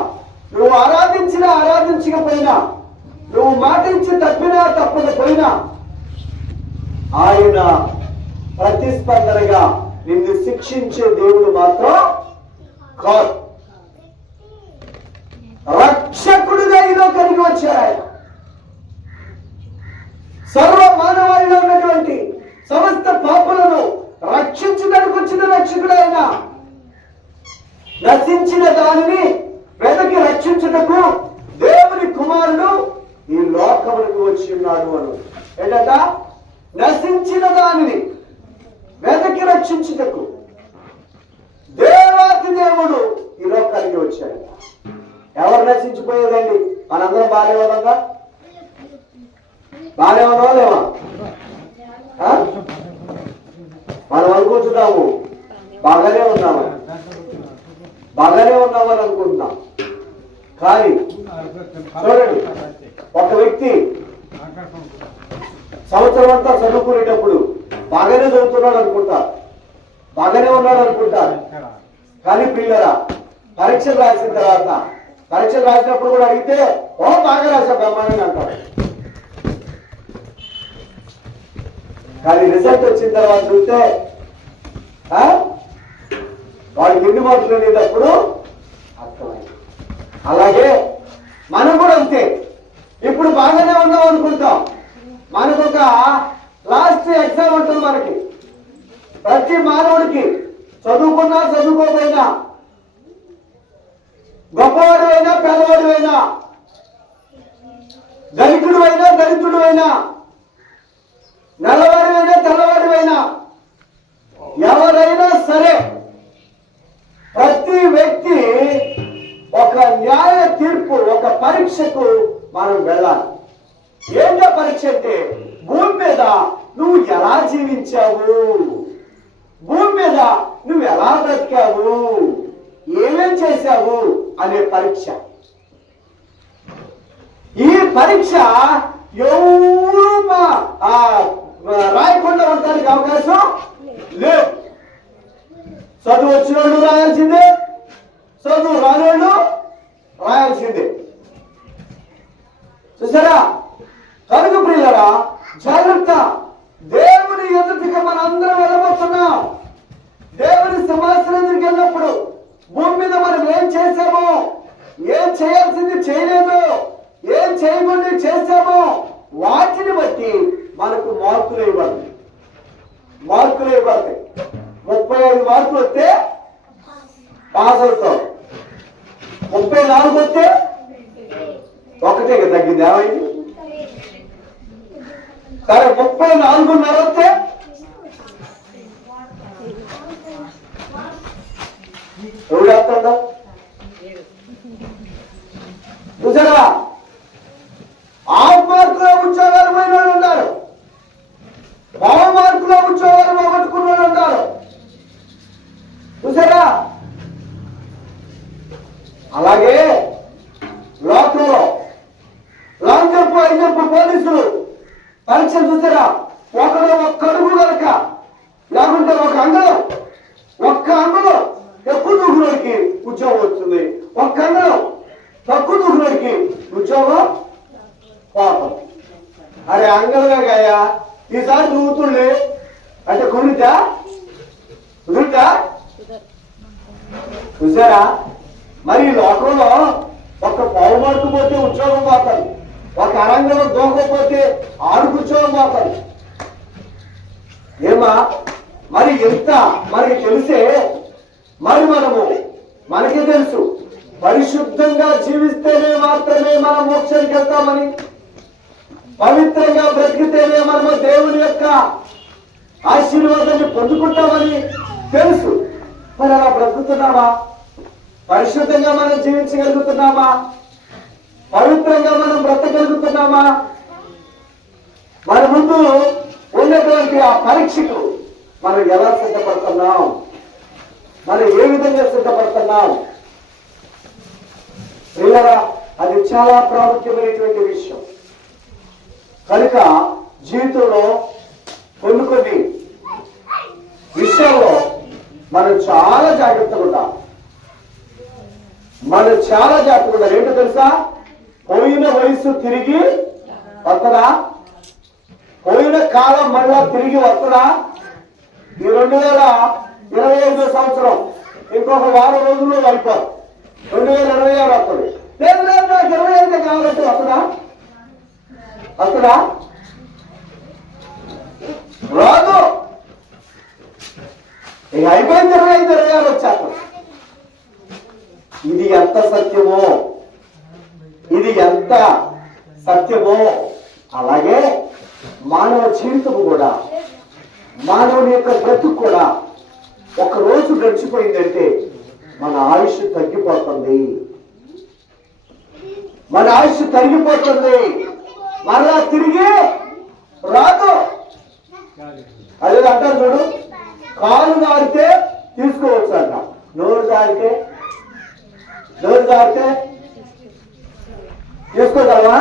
నువ్వు ఆరాధించినా ఆరాధించకపోయినా, నువ్వు మాటించి తప్పినా తప్పకపోయినా, ఆయన ప్రతిస్పందనగా నిన్ను శిక్షించే దేవుడు మాత్రం కాదు. రక్షకుడుగా ఇదో కలిగి వచ్చారు ఆయన. సర్వ మానవాళిలో ఉన్నటువంటి సమస్త పాపులను రక్షించడానికి వచ్చిన రక్షకుడు ఆయన. నశించిన దానిని వెనక్కి రక్షించుటకు దేవుని కుమారుడు ఈ లోకములకు వచ్చి ఉన్నాడు అను. ఏంటంట, నశించిన దానిని వెనక్కి రక్షించుటకు దేవాతి దేవుడు ఈ లోకానికి వచ్చాడు. ఎవరు నశించిపోయేదండి? మనందరం బాగానే ఉన్నాగా? బాగానే ఉన్నావా లేవా? మనం అనుకుంటున్నాము బాగానే ఉన్నాము, బాగానే ఉన్నామని అనుకుంటున్నాం. కానీ చూడండి, ఒక వ్యక్తి సంవత్సరం అంతా చదువుకునేటప్పుడు బాగానే చదువుతున్నాడు అనుకుంటారు, బాగానే ఉన్నాడు అనుకుంటారు. కానీ పిల్లరా, పరీక్షలు రాసిన తర్వాత, పరీక్షలు రాసినప్పుడు కూడా అడిగితే ఓ బాగా రాసా బ్రహ్మాండంగా అంటారు. కానీ రిజల్ట్ వచ్చిన తర్వాత చూస్తే వాడికి ఎన్ని మార్కులు అనేటప్పుడు అర్థమైంది. అలాగే మనం కూడా అంతే. ఇప్పుడు బాగానే ఉన్నాం అనుకుంటాం, మనకు ఒక లాస్ట్ ఎగ్జామ్ ఉంటుంది. మనకి ప్రతి మానవుడికి చదువుకున్నా చదువుకోకపోయినా, గొప్పవాడు అయినా పేదవాడు అయినా, ధనికుడు అయినా దరిద్రుడు అయినా, నల్లవాడు అయినా తెల్లవాడు అయినా, ఎవరైనా సరే ప్రతి వ్యక్తి ఒక న్యాయ తీర్పు, ఒక పరీక్షకు మనం వెళ్ళాలి. ఏంటో పరీక్ష అంటే, భూమి మీద నువ్వు ఎలా జీవించావు, భూమి మీద నువ్వు ఎలా బ్రతికావు, ఏమేం చేశావు అనే పరీక్ష. ఈ పరీక్ష ఎవరు రాయకుండా ఉండడానికి అవకాశం లేదు. చదువు వచ్చిన వాళ్ళు రాయాల్సిందే, చదువు రానోళ్ళు రాయాల్సిందే. చూసారా? కనుక ప్రియులరా, జాగ్రత్త. దేవుని ఎదుటికి మన అందరం వెళ్ళబోతున్నాం. దేవుని సింహాసనం ఎదుటికి వెళ్ళినప్పుడు భూమి మీద మనం ఏం చేశామో, ఏం చేయాల్సింది చేయలేదో, ఏం చేయకుండా చేశామో వాటిని బట్టి మనకు మార్కులు ఇవ్వాలి. మార్కులు ఇవ్వాలి. 35 మార్కులు వస్తే పాస్ అవుతాం, 34 వస్తే ఒకటే తగ్గింది. ఏమైంది? సరే 34.5 వస్తే ఎవడేస్తాడా? చూసారా? 6 మార్కుల ఉద్యోగాలు పోయిన వాళ్ళు ఉన్నారు, 10 మార్కుల ఉద్యోగాలు పోగొట్టుకున్న వాళ్ళు ఉన్నారు. చూసారా? అలాగే లోకంలో లాంగ్ జంప్, హై జంప్ పోలీసులు పరీక్షలు చూసారా? ఒకడు ఒక్క అడుగు కనుక, లేకుంటే ఒక అంగళం, ఒక్క అంగళం ఎక్కువ దూకులోకి ఉద్యోగం వస్తుంది, ఒక్క అంగళం తక్కువ దూకులోకి ఉద్యోగం పోతాం. అరే అంగళమే కాయా, ఈసారి దూకుతుండే అంటే కుదురుతా కుదురుతా. చూసారా? మరి ఈ లోకంలో ఒక పావు మార్కు పోతే ఉద్యోగం పోతారు, ఒక అరంగంలో దూకపోతే 6 ఉద్యోగం పోతారు. ఏమా మరి ఎంత మనకి తెలిసే, మరి మనకే తెలుసు పరిశుద్ధంగా జీవిస్తేనే మాత్రమే మనం మోక్షానికి వెళ్తామని, పవిత్రంగా బ్రతికితేనే మనము దేవుని యొక్క ఆశీర్వాదాన్ని పొందుకుంటామని తెలుసు. మరి అలా బ్రతుకుతున్నామా? పరిశుద్ధంగా మనం జీవించగలుగుతున్నామా? పవిత్రంగా మనం బ్రతకగలుగుతున్నామా? మన ముందు ఉన్నటువంటి ఆ పరీక్షకు మనం ఎలా సిద్ధపడుతున్నాం? మనం ఏ విధంగా సిద్ధపడుతున్నాం? ప్రియులారా, అది చాలా ప్రాముఖ్యమైనటువంటి విషయం. కనుక జీవితంలో కొన్ని విషయాల్లో మనం చాలా జాగ్రత్తగా ఉంటాం. ఏంటో తెలుసా? పోయిన వయసు తిరిగి వస్తుందా? పోయిన కాలం మళ్ళా తిరిగి వస్తుందా? ఈ 2025 సంవత్సరం ఇంకొక వారం రోజుల్లో అయిపోదు. 2026 వస్తుంది. లేదు లేదు, నాకు 25 కావాలంటే వస్తుందా? రాదు. ఇక అయిపోయింది. 25-26 వచ్చాక ఇది ఎంత సత్యమో అలాగే మానవ జీవితము కూడా, మానవుని యొక్క బ్రతుకు కూడా ఒక రోజు గడిచిపోయిందంటే మన ఆయుష్ తగ్గిపోతుంది. మరలా తిరిగి రాదు. అదే అంటారు చూడు, కాలు జారితే తీసుకోవచ్చు అంట, నోరు జారితే తీసుకోగలవా?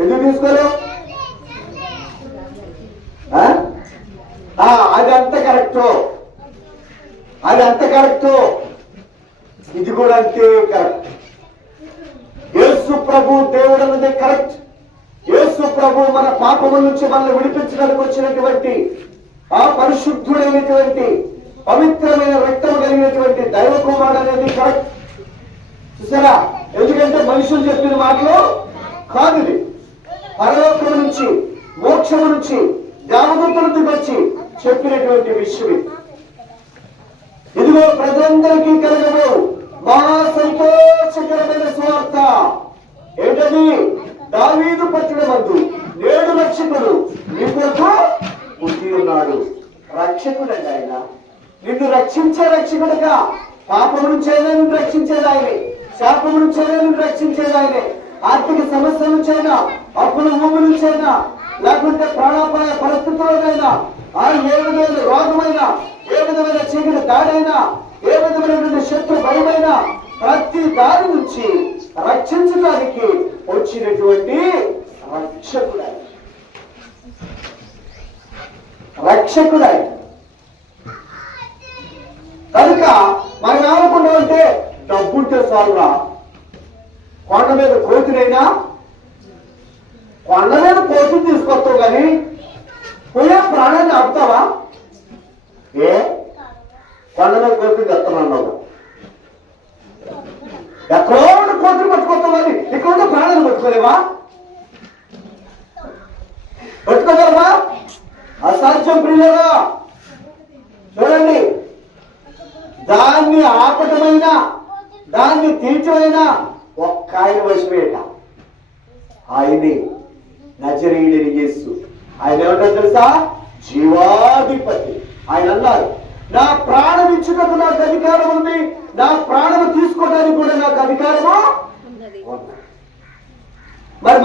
ఎందుకు తీసుకోలేవు? అది అంత కరెక్ట్. ఇది కూడా అంతే కరెక్ట్. యేసు ప్రభు దేవుడు అన్నది కరెక్ట్. యేసు ప్రభు మన పాపము నుంచి మనల్ని విడిపించడానికి వచ్చినటువంటి ఆ పరిశుద్ధుడైనటువంటి పవిత్రమైన రక్తము కలిగినటువంటి దైవ కుమారుడు అనేది కరెక్ట్. చూసారా? ఎందుకంటే మనుషులు చెప్పిన మాటలు కాదు. ఇది పరలోకం నుంచి, మోక్షము నుంచి దేవదూతలకు వచ్చి చెప్పినటువంటి విషయం. ఇదిగో ప్రజలందరికీ కలగబో మహా సంతోషకరమైన సువార్త. ఏంటది? దావీదు పట్టణమందు నేడు రక్షకుడు నీ కొరకు పుట్టి ఉన్నాడు. రక్షకుడండి ఆయన. నిన్ను రక్షించే రక్షకుడుగా. పాపము నుంచైనా నిన్ను రక్షించేది ఆయనే. శాపము నుంచైనా నిన్ను రక్షించేది ఆయనే. ఆర్థిక సమస్యల నుంచైనా, అప్పుల ఊమి నుంచైనా, లేకుంటే ప్రాణాపాయ పరిస్థితుల్లోనైనా, ఏ విధమైన రోగమైనా, ఏ విధమైన చీకటి దాడైనా, ఏ విధమైనటువంటి శత్రు భయమైనా ప్రతి దారి నుంచి రక్షించడానికి వచ్చినటువంటి రక్షకుడై. కనుక మనం ఏమనుకుంటాం అంటే డబ్బుంటే చాలురా, కొండ మీద కోతినైనా కొండ మీద కోతిని తీసుకొస్తావు కానీ పోయే ప్రాణాన్ని ఆపుతావా? కొండ మీద కోతిని తెస్తున్నావు. ఎక్కడో కోతిని పట్టుకొస్తావు కానీ ఇక్కడ ప్రాణాన్ని పట్టుకోలేవా? పట్టుకోగలవా? అసాధ్యం ప్రియులరా. చూడండి, దాన్ని ఆపటమైనా దాన్ని తీర్చమైనా ఒక్క ఆయన వశమేట. ఆయనే నజరేయుడైన యేసు. ఆయన ఏమంటారు తెలుసా? జీవాధిపతి. ఆయన అన్నారు, నా ప్రాణం ఇచ్చుటకు నాకు అధికారం ఉంది, నా ప్రాణం తీసుకోవడానికి కూడా నాకు అధికారము ఉన్నది. మరి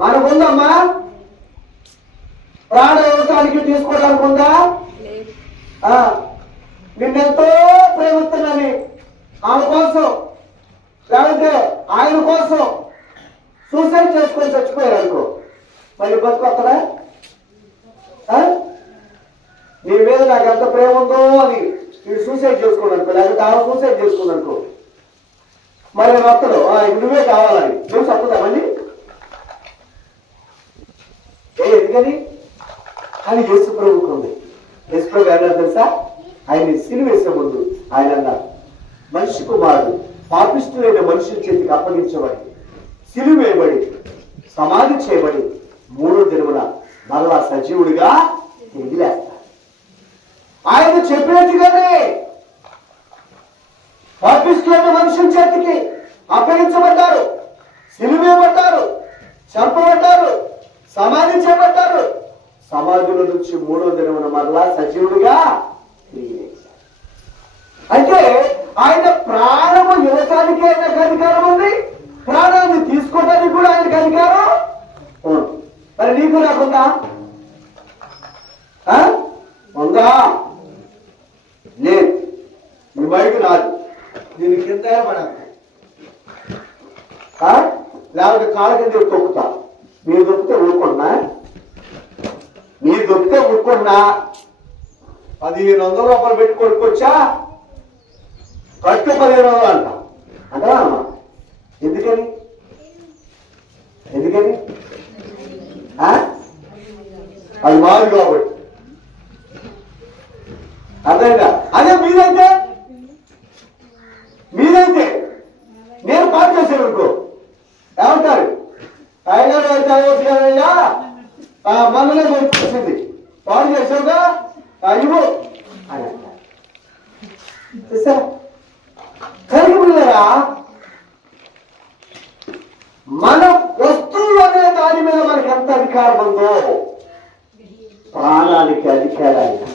మనకుందమ్మా? ప్రాణం ఇవ్వటానికి తీసుకోవడానికి ఉందా? నిన్నెంతో ప్రేమిస్తున్నాను ఆమె కోసం, లేకపోతే ఆయన కోసం సూసైడ్ చేసుకొని చచ్చిపోయారు అనుకో, మళ్ళీ బతుకొస్తారా? నీ మీద నాకు ఎంత ప్రేమ ఉందో అని వీడు సూసైడ్ చేసుకోండి అనుకో, లేకపోతే ఆమె సూసైడ్ చేసుకోండి అనుకో, మరి నేను వస్తాడు నువ్వే కావాలని నువ్వు చెప్తామని ఎందుకని అని యేసు ప్రభుకు ఉంది. యేసు ప్రభు అన్నారు తెలుసా? ఆయన సిలువేసే ముందు ఆయన అన్నారు, మనిషి కుమారుడు పాపిష్ఠులైన మనుషుల చేతికి అప్పగించబడి, సిలువేయబడి, సమాధి చేయబడి, 3వ దినమున మరలా సజీవుడిగా తిరిగి లేస్తారు. ఆయన చెప్పినట్టుగానే పాపిష్ఠులైన మనుషుల చేతికి అప్పగించబడ్డారు, సిలువేయబడ్డారు, చంపబడ్డారు, సమాధి చేయబడ్డారు, సమాధిలో నుంచి 3వ దినమున మరలా సజీవుడిగా తిరిగి లేచాడు. అంటే ఆయన ప్రాణము ఇవ్వటానికి ఆయనకు అధికారం ఉంది, ప్రాణాన్ని తీసుకోవడానికి కూడా ఆయనకు అధికారం ఉంది. మరి నీకు నాకుందా? ఉందా? లేదు. ఈ మైకు నాది, దీని కింద లేకపోతే కాళ్ళ కింద తొక్కుతా. మీరు దొక్కితే ఊరుకున్నా, మీరు దొక్కితే ఊరుకున్నా 1500 రూపాయలు పెట్టి కొనుక్కొచ్చా, కట్టు 1500 అంట అంటారా అమ్మా? ఎందుకని అది మాది కాబట్టి. అర్థమైందా? అదే మీదైతే నేను పాటు చేశాను అనుకో, ఏమంటారు? అయ్యగారు అయితే అయ్యా మనలే కొనుక్కొచ్చింది, పాటు చేసావుగా ఇవ్వు అని అంటారు. చూసారా? కలిగి పిల్లరా, మన వస్తువు అనే దాని మీద మనకి ఎంత అధికారం ఉందో ప్రాణానికి అధికారాన్ని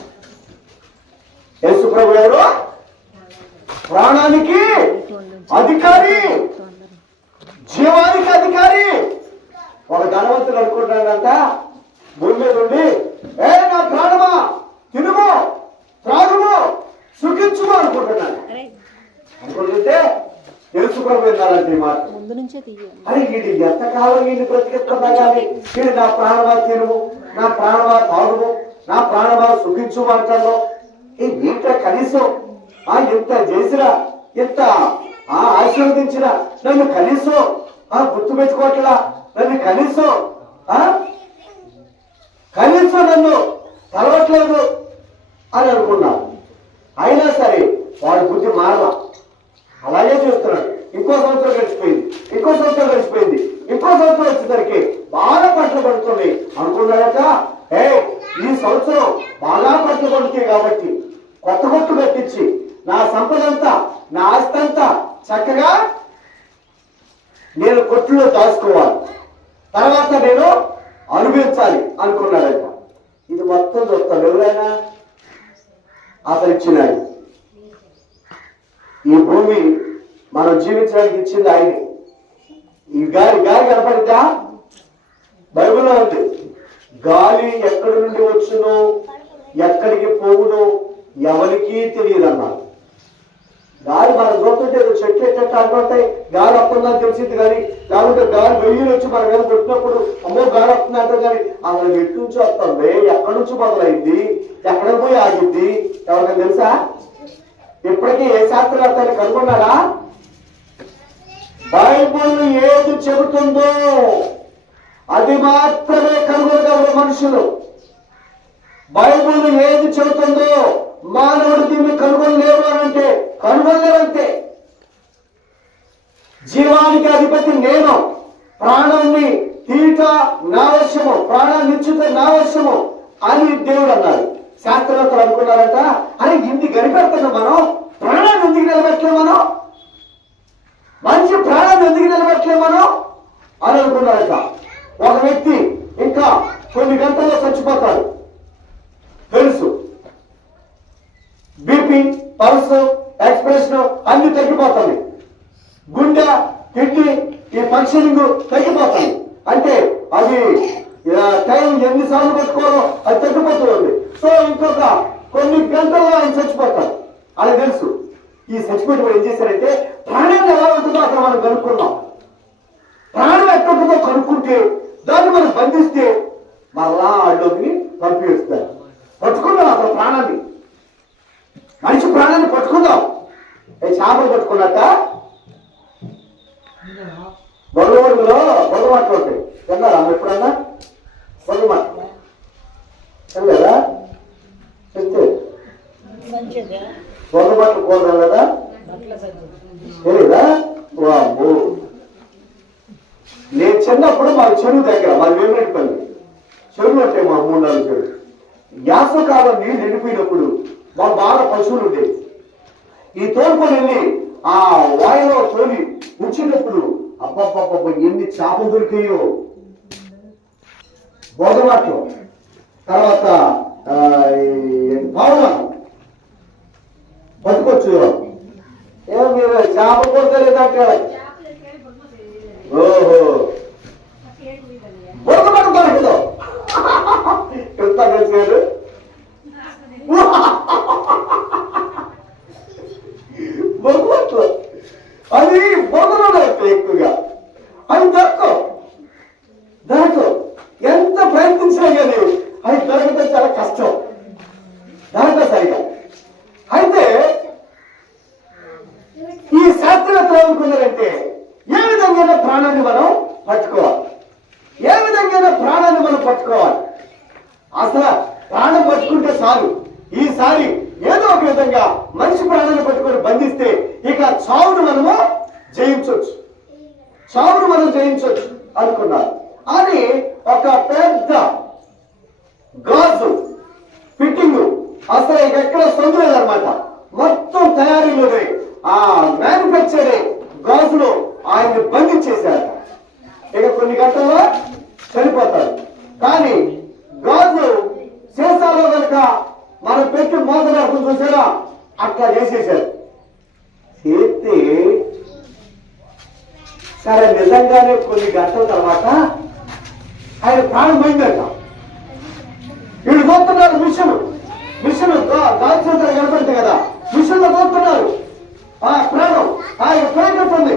యేసు ప్రభు ఎవరు? ప్రాణానికి అధికారి, జీవానికి అధికారి. ఒక ధనవంతుడు అనుకుంటాడంట భూమి మీద ఉండి, నా ప్రాణమా తినుము త్రాగుము సుఖించుము అనుకుంటున్నాడు. అనుకుంటుంటే యేసు ప్రభు విన్నారంటే ఈ మాట. అరే వీడి ఎంతకాలం వీడిని బ్రతికిస్తున్నా కానీ వీడు నా ప్రాణమా తినుము, నా ప్రాణమా తాగుము, నా ప్రాణమా సుఖించు అంటాడు. ఇంత కనీసం ఇంత చేసినా, ఇంత ఆశీర్వదించినా నన్ను కనీసం గుర్తు పెట్టుకోవట్లా, నన్ను కనీసం నన్ను కలవట్లేదు అని అనుకున్నాను. అయినా సరే వాడి బుద్ధి మారలా, అలాగే చూస్తున్నాడు. ఇంకో సంవత్సరం గడిచిపోయింది, ఇంకో సంవత్సరం వచ్చేసరికి బాగా పంటలు పడుతుంది అనుకున్నాడట. ఈ సంవత్సరం బాగా పంటలు పడుతాయి కాబట్టి కొత్త కొట్టు కట్టించి నా సంపదంతా, నా ఆస్తంతా చక్కగా నేను కొట్టులో దాచుకోవాలి, తర్వాత నేను అనుభవించాలి అనుకున్నాడట. ఇది మొత్తం చూస్తాను. ఎవరైనా అతను ఇచ్చినాడు. ఈ భూమి మనం జీవించడానికి ఇచ్చింది ఆయనే. ఈ గాలి కనపడిందా? బైబిల్లో ఉంది, గాలి ఎక్కడి నుండి వచ్చునో ఎక్కడికి పోవునో ఎవరికీ తెలియదు అన్నారు. గాలి మనం చూస్తుంటే చెట్లు ఎట్లా అనుకుంటాయి, గాలి వస్తుందని తెలిసింది కానీ, లేకుంటే గాలి వెయ్యిలు వచ్చి మన మీద కొట్టినప్పుడు అమ్మో గాలి వస్తుంది అంటారు. కానీ అసలు ఎటు నుంచి వస్తుంది, ఎక్కడి నుంచి మొదలైంది, ఎక్కడికి పోయి ఆగిద్ది ఎవరికైనా తెలుసా? ఇప్పటికీ ఏ శాస్త్రవేత్తని కనుగొన్నాడా? బైబుల్ ఏది చెబుతుందో అది మాత్రమే కనుగొనగలరు మనుషులు. బైబుల్ ఏది చెబుతుందో మానవుడు దీన్ని కనుగొనలేరు అని అంటే కనుగొనలేరంతే. జీవానికి అధిపతి నేను, ప్రాణాన్ని తీట నా వశము, ప్రాణాన్ని ఇచ్చుట నా వశము అని దేవుడు అన్నాడు. శాస్త్రవేత్తలు అనుకున్నారంట, అరే ఇన్ని గడిపెడుతున్నాం మనం, ప్రాణాన్ని ఎందుకు నిలబెట్టలేము మనం, మంచి ప్రాణాన్ని ఎందుకు నిలబెట్టలేము మనం అని అనుకున్నారంట. ఒక వ్యక్తి ఇంకా కొన్ని గంటల్లో చచ్చిపోతాడు తెలుసు. బీపీ, పల్స్, ఎక్స్ప్రెషన్ అన్ని తగ్గిపోతాయి, గుండె కిడ్నీ ఈ ఫంక్షనింగ్ తగ్గిపోతాయి. అంటే అది టైం ఎన్నిసార్లు పట్టుకోవాలో అది తగ్గిపోతుంది. సో ఇంకొక కొన్ని గంటల్లో ఆయన చచ్చిపోతాడు. అది తెలుసు. ఈ చచ్చిపోయిన ఏం చేశారంటే ప్రాణం ఎలా ఉంటుందో అక్కడ మనం కనుక్కున్నాం. ప్రాణం ఎక్కడ ఉంటుందో కనుక్కుంటే దాన్ని మనం బంధిస్తే మరలా అడ్డోకి పంపిస్తారు. పట్టుకుందాం అక్కడ ప్రాణాన్ని, మనిషి ప్రాణాన్ని పట్టుకుందాం. చేపలు పట్టుకున్నట్ట బొల్లవాడులో బొల్లమాటలు ఉంటాయి. తిన్నారా ఎప్పుడన్నా బొల్లమాట? కదా చెప్తే బొల్లమాటలు కోరాం కదా, తెలీదా? నేను చిన్నప్పుడు మా చెరువు దగ్గర, మా వేమిరెడ్డిపల్లి చెరువులు ఉంటాయి, మా 3-4 చెరువు. యాసకాలం నీళ్ళు ఎండిపోయినప్పుడు మా బాగా పశువులు ఉండేవి. ఈ తోలుకొని వెళ్ళి ఆ వాయులో తోలి ఉంచినప్పుడు అబ్బబ్బబ్బ ఎన్ని చేపలు దొరికాయో బోధమాటలు. తర్వాత పవమానం బతుకొచ్చు. ఏమో మీరు చేప కొడతలేదంటే ఓహో బొరకబడి దొరకదు కృతజ్ఞతలు బొరకట్లు అది బొరకలో ఎక్కువగా అది దొరకదు ఎంత ప్రయత్నించినా కానీ అది దొరకడం చాలా కష్టం దాంట్లో సరిగా. అయితే ఈ శాస్త్రవేత్తలు ఏమనుకున్నారంటే ఏ విధంగా ప్రాణాన్ని మనం పట్టుకోవాలి, ఏ విధంగా ప్రాణాన్ని మనం పట్టుకోవాలి. అసలు ప్రాణం పట్టుకుంటే చాలు, ఈసారి ఏదో ఒక విధంగా మనిషి ప్రాణాన్ని పట్టుకొని బంధిస్తే ఇక చావును మనము జయించవచ్చు, చావును మనం జయించవచ్చు అనుకున్నారు. అని ఒక పెద్ద గాజు ఫిట్టింగ్ అసలు ఎక్కడ సొంతలేదన్నమాట, మొత్తం తయారీలోనే ఆ మ్యానుఫ్యాక్చర్ గాజులో ఆయన్ని బంధించేశారు. ఇక కొన్ని గంటల్లో చనిపోతారు. కానీ గాజు సీసాలో కనుక మనం పెట్టి మోసరాకుండా చూసారా అట్లా చేసేసారు. చేస్తే సరే నిజంగానే కొన్ని గంటల తర్వాత ఆయన ప్రాణం పోయిందట. వీళ్ళు చూస్తున్నారు మిషన్ గాజు సీసాలు కనపడుతుంది కదా, మిషన్ లో చూస్తున్నారు ఆ ప్రాణం ఆయన పోయినట్టుంది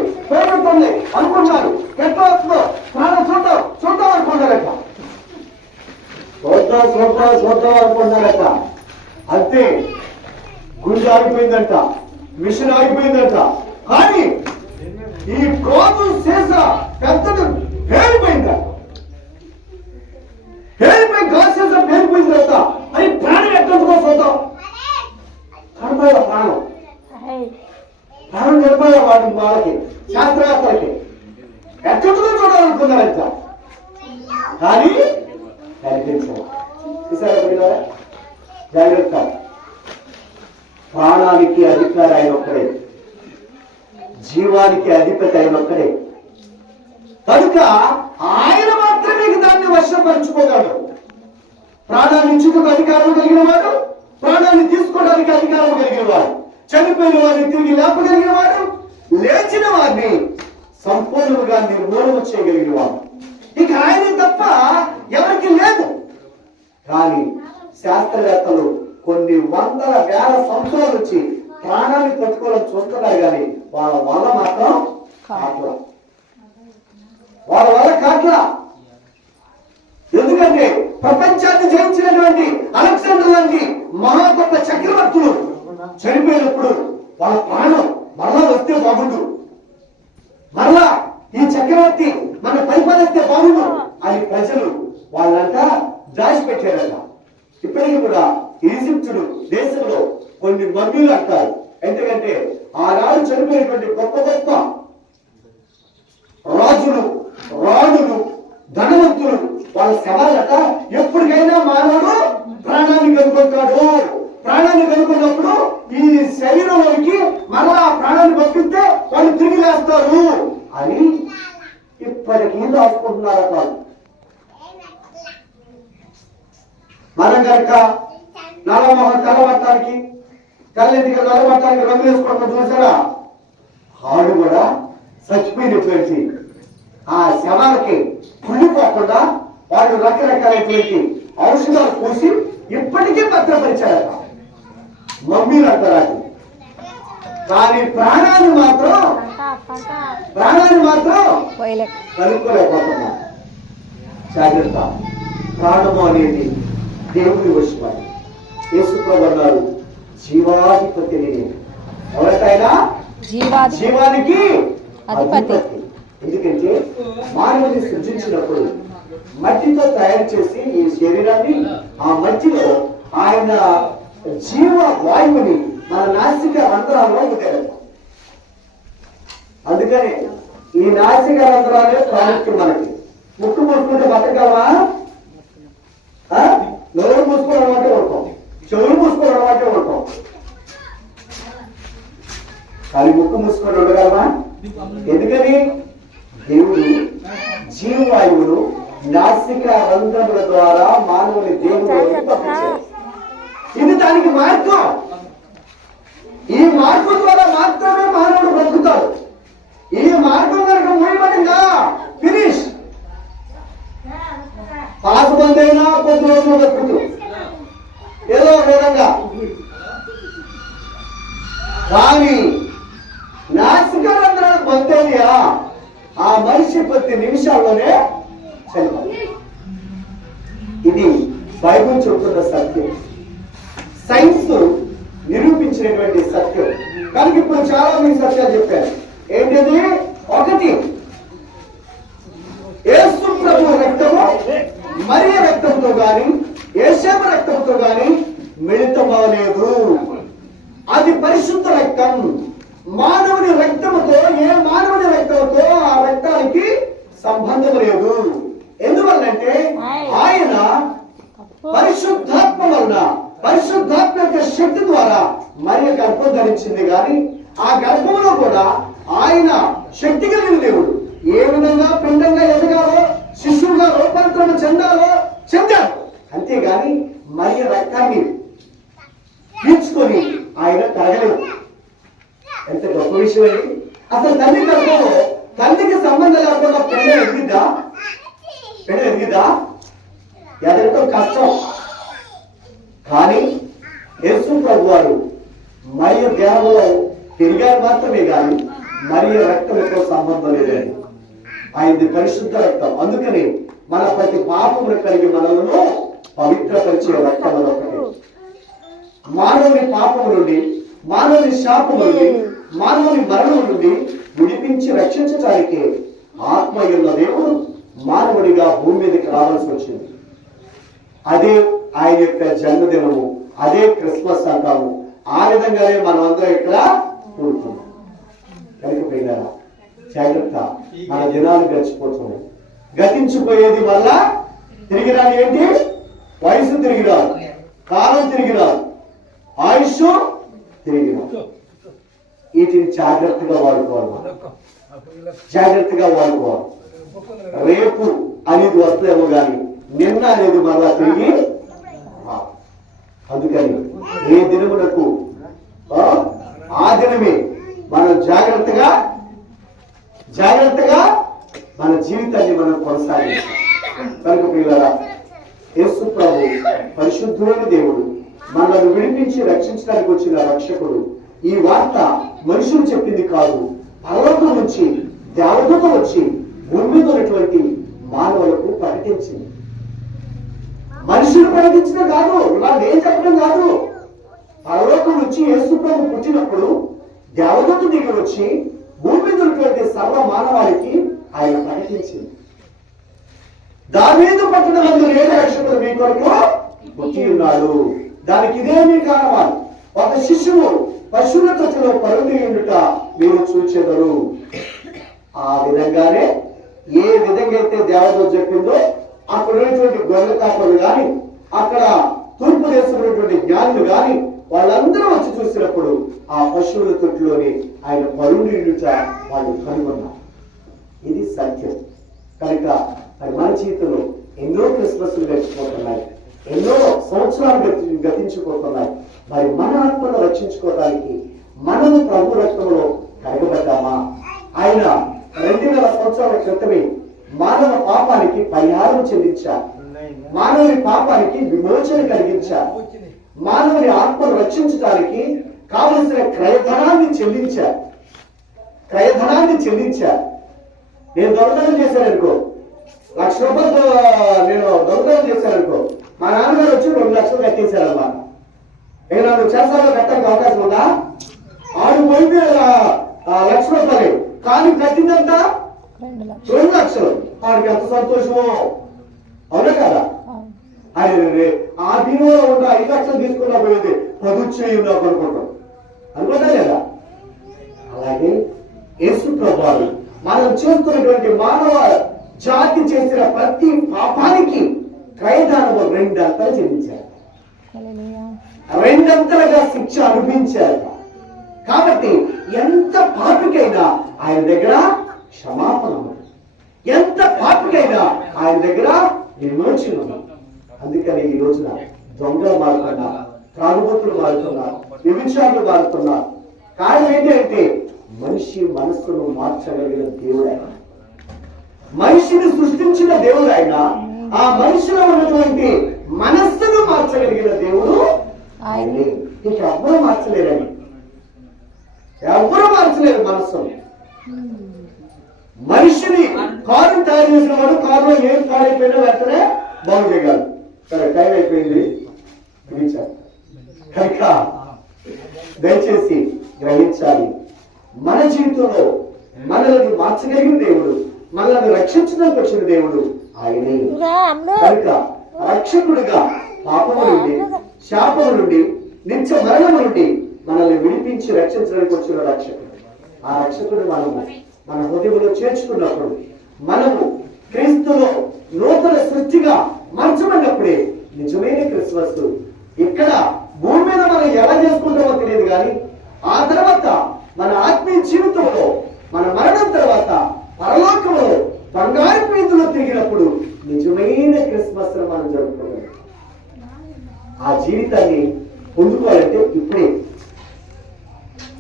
అనుకున్నారు. ఎట్లా వస్తుందో ప్రాణం చూద్దాం అనుకున్నారట, చూద్దాం అనుకున్నారట. అంతే గుండె ఆగిపోయిందంట, మిషన్ ఆగిపోయిందంట. కానీ ఈ గాజు సీసా పెద్దది పేలిపోయిందట. పేలిపోయి గాజు సీసా పేలిపోయిన తర్వాత అది ప్రాణం ఎక్కడికో చూద్దాం కనపడ ప్రాణం కనపడ వాళ్ళకి శాస్త్రవేత్తలకి ఎక్కడికో చూడాలనుకున్నారంట. కానీ కనిపించారు. చూసారా జాగ్రత్త, ప్రాణానికి అధికారి ఆయన ఒక్కడే, జీవానికి అధిపతి ఆయన ఒక్కడే. కనుక ఆయన మాత్రమే దాన్ని వశపరుచుకోగలడు. ప్రాణాన్ని ఇచ్చుటకు అధికారం కలిగిన వాడు, ప్రాణాన్ని తీసుకోవడానికి అధికారం కలిగిన వాడు, చనిపోయిన వారిని తిరిగి లేపగలిగిన వాడు, లేచిన వారిని సంపూర్ణంగా నిర్మూలన చేయగలిగిన వాడు. ఇక ఆయన తప్ప ఎవరికి లేదు. కానీ శాస్త్రవేత్తలు కొన్ని వందల వేల సంవత్సరాల నుంచి ప్రాణాన్ని పట్టుకోవాలని చూస్తున్నారు. కానీ వాళ్ళ వల్ల మాత్రం కాట్లా, వాళ్ళ వల్ల కాట్లా. ఎందుకంటే ప్రపంచాన్ని జయించినటువంటి అలెగ్జాండర్ లాంటి మహా గొప్ప చక్రవర్తులు చనిపోయినప్పుడు వాళ్ళ ప్రాణం మరలా వస్తే బాగుండు, మరలా ఈ చక్రవర్తి మన పరిపాలిస్తే బాగుండు అని ప్రజలు వాళ్ళంతా దాచిపెట్టారట. ఇప్పటికీ కూడా ఈజిప్టుడు దేశంలో కొన్ని మమ్మీలు అంటారు. ఎందుకంటే ఆనాడు చనిపోయినటువంటి గొప్ప గొప్ప రాజులు, రాణులు, ధనవంతులు వాళ్ళ శవాలట ఎప్పటికైనా మానవుడు ప్రాణాన్ని కనుక్కుంటాడు. ప్రాణాన్ని కనుక్కున్నప్పుడు ఈ శరీరంలోకి మరలా ఆ ప్రాణాన్ని పంపిస్తే వాళ్ళు తిరిగి లేస్తారు అని ఇప్పటికీ రాసుకుంటున్నారట. మనం కనుక తెల్లబట్టానికి తెల్లటిగా నల్లబట్టానికి రంగు వేసుకోవడం చూసారా, ఆడు కూడా చచ్చిపోయినటువంటి ఆ శవాలకి కుళ్ళిపోకుండా వాళ్ళు రకరకాలైనటువంటి ఔషధాలు పూసి ఇప్పటికీ భద్రపరిచారట, మమ్మీలు అంటారు. కానీ ప్రాణాన్ని మాత్రం కనుక్కోలేకపోతున్నా. జాగ్రత్త, ప్రాణము అనేది దేవుని వశమని యేసు ప్రభువు అన్నారు, జీవాధిపతి నేను, ఎవరికైనా జీవానికి అధిపతి. ఎందుకంటే మానవుని సృజించినప్పుడు మట్టితో తయారు చేసి ఈ శరీరాన్ని ఆ మట్టిలో ఆయన జీవ వాయువుని మన నాసిక రంధ్రాల్లో వదిలేరు. అందుకని ఈ నాసిక రంధ్రాలే ప్రాముఖ్యం మనకి. ముక్కు మూసుకుంటే బతకమా, నోరు మూసుకోవడం అంటే ఉంటాం, చెవులు మూసుకోవడం అంటే ఉంటాం, కానీ ముక్కు మూసుకొని ఉండగలమా? ఎందుకని దేవుడు జీవవాయువును నాసిక రంధ్రముల ద్వారా మానవుని దేవుడిలోకి పంపించారు. ఇది దానికి మార్గం. ఈ మార్గం ద్వారా మాత్రమే మానవుడు బ్రతుకుతాడు. ఈ మార్గం కనుక మూయబడిందా ఫినిష్. పాసుబందైనా కొద్ది రోజులు బ్రతుకుతూ ఏదో విధంగా. కానీ నాసిక రంధ్రాలు బందయ్యా ఆ మనిషి 10 నిమిషాల్లోనే చనిపోయింది. ఇది బైబిల్ చెబుతున్న సత్యం, సైన్స్ నిరూపించినటువంటి సత్యం. కనుక ఇప్పుడు చాలా మీకు సత్యాలు చెప్పాను. ఏంటిది? ఒకటి, యేసు ప్రభు రక్తము మరియ రక్తంతో గాని యేసేపు రక్తంతో గాని మిళితం అవ్వలేదు. అది పరిశుద్ధ రక్తం. మానవుని రక్తముతో ఏ మానవుని రక్తంతో ఆ రక్తానికి సంబంధం లేదు. ఎందువల్లంటే ఆయన పరిశుద్ధాత్మ వలన, పరిశుద్ధాత్మ యొక్క శక్తి ద్వారా మరియ గర్భం ధరించింది. కానీ ఆ గర్భంలో కూడా ఆయన శక్తి కలిగిన దేవుడు. ఏ విధంగా పిండంగా ఎదగాలో, శిశువుగా రూపాంతరం చెందాలో చెందాడు. అంతేగాని మరియ రక్తాన్ని పీల్చుకొని ఆయన కరగలేదు. ఎంత గొప్ప విషయం అండి. అసలు తల్లి గర్భంలో తల్లికి సంబంధం లేకుండా పెళ్ళ ఎదిగిద్దా? పెళ్ళ ఎదిగిద్దా? ఎదగటం కష్టం. కానీ యేసు ప్రభు వారు మరియ దేహంలో తిరిగారు మాత్రమే కానీ మరియ రక్తంతో సంబంధం లేదండి. ఆయనది పరిశుద్ధ రక్తం. అందుకని మన ప్రతి పాపమును కలిగి మనలను పవిత్రపరిచే రక్తం ఒకటి. మానవుని పాపము నుండి, మానవుని శాపము నుండి, మానవుని మరణం నుండి విడిపించి రక్షించడానికి ఆత్మయున్న దేవుడు మానవుడిగా భూమి మీదకి రావాల్సి వచ్చింది. అదే ఆయన యొక్క జన్మదినము, అదే క్రిస్మస్ అంటాము. ఆ విధంగానే మనం అందరం ఇక్కడ కూడుతున్నాం. కనుక జాగ్రత్త, మన దినాలు గడిచిపోతున్నాయి. గతించిపోయేది మళ్ళా తిరిగి రాని. ఏంటి? వయసు తిరిగి రాదు, కాలం తిరిగి రాదు, ఆయుష్ తిరిగి రాదు. వీటిని జాగ్రత్తగా వాడుకోవాలి, జాగ్రత్తగా వాడుకోవాలి. రేపు అనేది వస్తేమో కానీ నిన్న అనేది మళ్ళా తిరిగి. అందుకని ఏ దినమునకు ఆ దినమే మనం జాగ్రత్తగా మన జీవితాన్ని మనం కొనసాగించాలి. కనుక ప్రియులారా, యేసు ప్రభు పరిశుద్ధుడైన దేవుడు, మనల్ని విడిపించి రక్షించడానికి వచ్చిన రక్షకుడు. ఈ వార్త మనుషులు చెప్పింది కాదు, పరలోకం నుంచి దేవదూత వచ్చి భూమి మీద ఉన్నటువంటి మానవులకు ప్రకటించింది. మనుషులు ప్రకటించిన కాదు, వాళ్ళు ఏం చెప్పడం కాదు. పరలోకం నుంచి యేసు ప్రభు పుట్టినప్పుడు దేవదూత దిగి వచ్చి భూమి మీద ఉన్నటువంటి సర్వ మానవాళికి ఆయన ప్రకటించింది. దావీదు పట్టణమందు లేని రక్షకుడు మీ కొరకు పుట్టి ఉన్నాడు. దానికి ఇదేమీ కారణాలు. ఒక శిశువు పశువుల తొట్టిలో పరుండి ఉండుట మీరు చూచెదరు. ఆ విధంగానే ఏ విధంగా అయితే దేవదూత చెప్పిందో అక్కడ ఉన్నటువంటి గొర్రెల కాపరులు కానీ, అక్కడ తూర్పు దేశంలోటువంటి జ్ఞానులు కానీ వాళ్ళందరూ వచ్చి చూసినప్పుడు ఆ పశువుల తొట్టిలోని ఆయన పరుండి ఉండుట వాళ్ళు కనుగొన్నారు. ఇది సత్యం. కనుక మరి మన జీవితంలో ఎన్నో క్రిస్మస్లు గడిచిపోతున్నాయి, ఎన్నో సంవత్సరాలు గతించిపోతున్నాయి. మరి మన ఆత్మను రక్షించుకోవడానికి మనము ప్రభు రక్తంలో కడగబడ్డామా? ఆయన 2000 సంవత్సరాల క్రితమే మానవ పాపానికి పరిహారం చెల్లించారు, మానవుని పాపానికి విమోచన కలిగించారు, మానవుని ఆత్మను రక్షించడానికి కావలసిన క్రయధనాన్ని చెల్లించారు. నేను దొంగతనం చేశాననుకో, 1,00,000 రూపాయలు నేను దొంగతనం చేశాననుకో, మా నాన్నగారు వచ్చి 2 లక్షలు కట్టేశారన్నమాట. నేను నన్ను చేస్తానో కట్టడానికి అవకాశం ఉందా? ఆడు పోయింది 1,00,000 రూపాయలు, కానీ కట్టిందంతా 2 లక్షలు. వాడికి ఎంత సంతోషమో, అవునా కదా? అరే ఆ దీనిలో ఉన్న 5 లక్షలు తీసుకున్నా పోయేది 10 చేయున్నావు అనుకుంటా లేదా? అలాగే యేసు ప్రభువు మనం చేస్తున్నటువంటి మానవ జాతి చేసిన ప్రతి పాపానికి క్రయదానము 2 అంతలు చెల్లించారు, 2 అంతలుగా శిక్ష అనుభవించారు. కాబట్టి ఎంత పాపికైనా ఆయన దగ్గర క్షమాపణ, ఎంత పాపికైనా ఆయన ఆయన దగ్గర విమోచన ఉంది. అందుకని ఈ రోజున దొంగలు మారుతున్నా, త్రాగుబోతులు మారుతున్నా, వ్యభిచారులు మారుతున్నా. కారణం ఏంటి అంటే మనిషి మనస్సును మార్చగలిగిన దేవుడు ఆయన. మనిషిని సృష్టించిన దేవుడు ఆయన. ఆ మనిషిలో ఉన్నటువంటి మనస్సును మార్చగలిగిన దేవుడు ఆయనే. ఇక ఎవ్వరూ మార్చలేరని, ఎవ్వరూ మార్చలేరు మనస్సును. మనిషిని కారు తయారు చేసిన వాడు కారులో ఏం పాడైపోయినా వెంటనే బాగు చేయగలరు. సరే, టైం అయిపోయింది. కనుక దయచేసి గ్రహించాలి, మన జీవితంలో మనల్ని మార్చగలిగిన దేవుడు, మనల్ని రక్షించడానికి వచ్చిన దేవుడు ఆయనే. కనుక రక్షకుడిగా పాపము నుండి, శాపము నుండి, నిత్య మరణము నుండి మనల్ని విడిపించి రక్షించడానికి వచ్చిన రక్షకుడు. ఆ రక్షకుడు మనము మన హృదయంలో చేర్చుకున్నప్పుడు, మనము క్రీస్తులో నూతన సృష్టిగా మార్చబడినప్పుడే నిజమైన క్రిస్మస్. ఇక్కడ భూమి మీద మనం ఎలా చేసుకుంటామో తెలియదు, కానీ ఆ తర్వాత మన ఆత్మీయ జీవితంలో, మన మరణం తర్వాత పరలోకంలో బంగారు వీధుల్లో తిరిగినప్పుడు నిజమైన క్రిస్మస్ మనం జరుపుకోవాలి. ఆ జీవితాన్ని పొందుకోవాలంటే ఇప్పుడే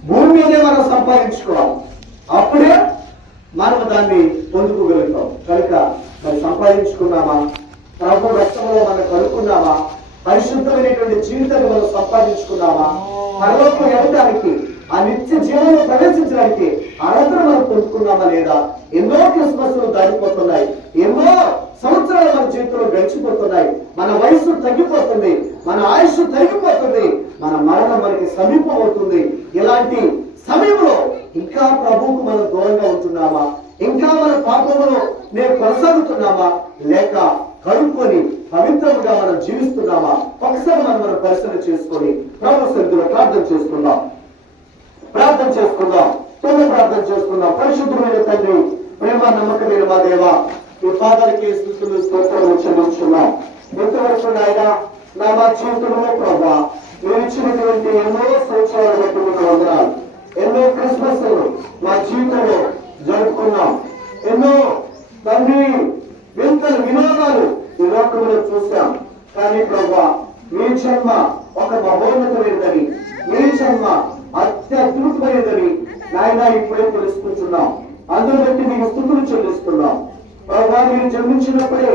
భూమి మీదే మనం సంపాదించుకోవాలి. అప్పుడే మనం దాన్ని పొందుకోగలుగుతాం. కనుక మనం సంపాదించుకున్నామా, ప్రభు రక్తంలో మనం కలుపుకున్నామా, పరిశుద్ధమైనటువంటి జీవితాన్ని మనం సంపాదించుకున్నామా, పరలోకం వెళ్ళడానికి, ఆ నిత్య జీవనంలో ప్రవేశించడానికి అర్హతను మనం పొందుకున్నామా లేదా? ఎన్నో క్రిస్మస్లు దాటిపోతున్నాయి, ఎన్నో సంవత్సరాలు మన జీవితంలో గడిచిపోతున్నాయి, మన వయసు తగ్గిపోతుంది, మన ఆయుష్ తగ్గిపోతుంది, మన మరణం మనకి సమీపం అవుతుంది. ఇలాంటి సమయంలో ఇంకా ప్రభువుకు మనం దూరంగా ఉంటున్నామా, ఇంకా మన పాపంలో నేను కొనసాగుతున్నామా, లేక కడుక్కొని పవిత్రంగా మనం జీవిస్తున్నామా? ఒకసారి మనం పరిశీలన చేసుకొని ప్రభు సన్నిధిలో ప్రార్థన చేసుకుందాం. ప్రార్థన చేసుకుందాం. పరిశుద్ధమైన తండ్రి, ప్రేమ నమ్మకమైన మా దేవ, ఈ పాదాలకి స్తుతులు స్తోత్రాలు చెల్లించున్నాం. ఎంతవరకు నాయన నా మా జీవితంలో ప్రభా మీరు ఇచ్చినటువంటి ఎన్నో సంవత్సరాలు బట్టి మీకు వందనాలు. ఎన్నో క్రిస్మస్ మా జీవితంలో జరుపుకున్నాం. ఎన్నో తండ్రి వింతలు వినోదాలు ఈ లోకంలో చూసాం. కానీ ప్రభా మీ జన్మ ఒక మహోన్నతమైనదని, మీ జన్మ అత్యద్భుతమైనదని నాయన ఇప్పుడే తెలుసుకుంటున్నాం. అందును బట్టి మీకు స్తుతులు చెల్లిస్తున్నాం. ప్రభా మీరు జన్మించినప్పుడే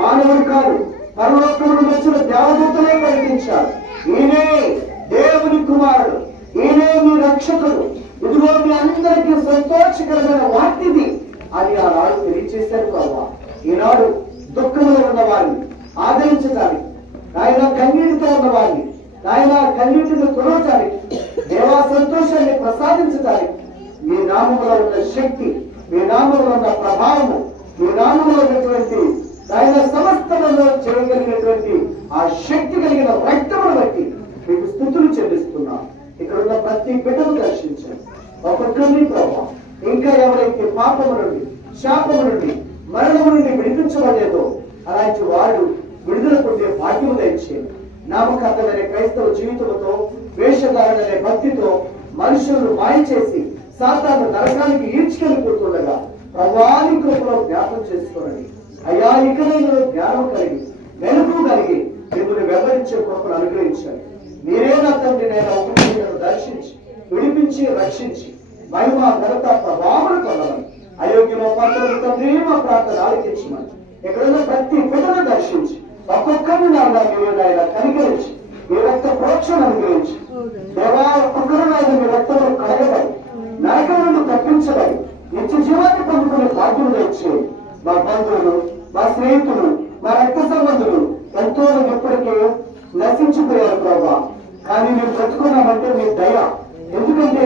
మానవుడు కాదు, పరలోకమును వచ్చిన దేవదూతలే ప్రకటించారు, ఈయనే దేవుని కుమారుడు, ఈయనే మీ రక్షకుడు, ఇదిగో మీ అందరికీ సంతోషకరమైన వాటిది అని ఆనాడు తెలియజేశారు. ప్రభా ఈనాడు దుఃఖంలో ఉన్న వారిని ఆదరించడానికి, ఆయన కన్నీటితో ఉన్న వారిని ఆయన కన్నీటిని తుడవటానికి, దేవా సంతోషాన్ని ప్రసాదించడానికి మీ నామములో ఉన్న శక్తి, మీ నామములో ఉన్న ప్రభావము, మీ నామములో ఉన్నటువంటి ఆయన సమస్తములో చేయగలిగినటువంటి ఆ శక్తి కలిగిన రక్తమును బట్టి మీకు స్తుతులు చెల్లిస్తున్నాం. ఇక్కడ ఉన్న ప్రతి బిడ్డను దర్శించండి. ఒక్కొక్కరిని ప్రభావం ఇంకా ఎవరైతే పాపము నుండి, శాపము నుండి, మరణము నుండి విడిపించబడలేదో అలాంటి వాడు విడుదల పొందే భాగ్యము దయచేయండి. నామకార్థమైన క్రైస్తవ జీవితంతో, వేషధారణనే భక్తితో మనుషులను మాయ చేసి సాతాను నరకానికి ఈడ్చుకెళ్ళిపోతుండగా ప్రభాని కృపలో జ్ఞాపం చేసుకోనండి. అయ్యా, ఇకనైనా జ్ఞానం కలిగి, మెలకు కలిగి మిమ్మల్ని వెంబడించే కృపను అనుగ్రహించండి. మీరే నా తండ్రి, నేను ఒకరిని దర్శించి, విడిపించి, రక్షించి మహిమ, ఘనత, ప్రభావం పొందమని, అయోగ్యమ పాత్రలు తండ్రి మా ప్రార్థన ఆలకించమని, ఎక్కడున్న ప్రతి బిడ్డను దర్శించి ఒక్కొక్కరిని నాయన కనికరించి మీ రక్త ప్రోక్షణ అనుగ్రహించి, దేవా ఒక్కొక్కరు నాయన మీ రక్తంలో కడగబడి నరకం నుండి తప్పించబడి నిత్య జీవాన్ని పొందుకునే భాగ్యం తెచ్చేది. మా బంధువులు, మా స్నేహితులు, మా రక్త సంబంధులు ఎంతో ఇప్పటికే నశించిపోయారు ప్రభా. కానీ మేము బ్రతుకున్నామంటే మీ దయ. ఎందుకంటే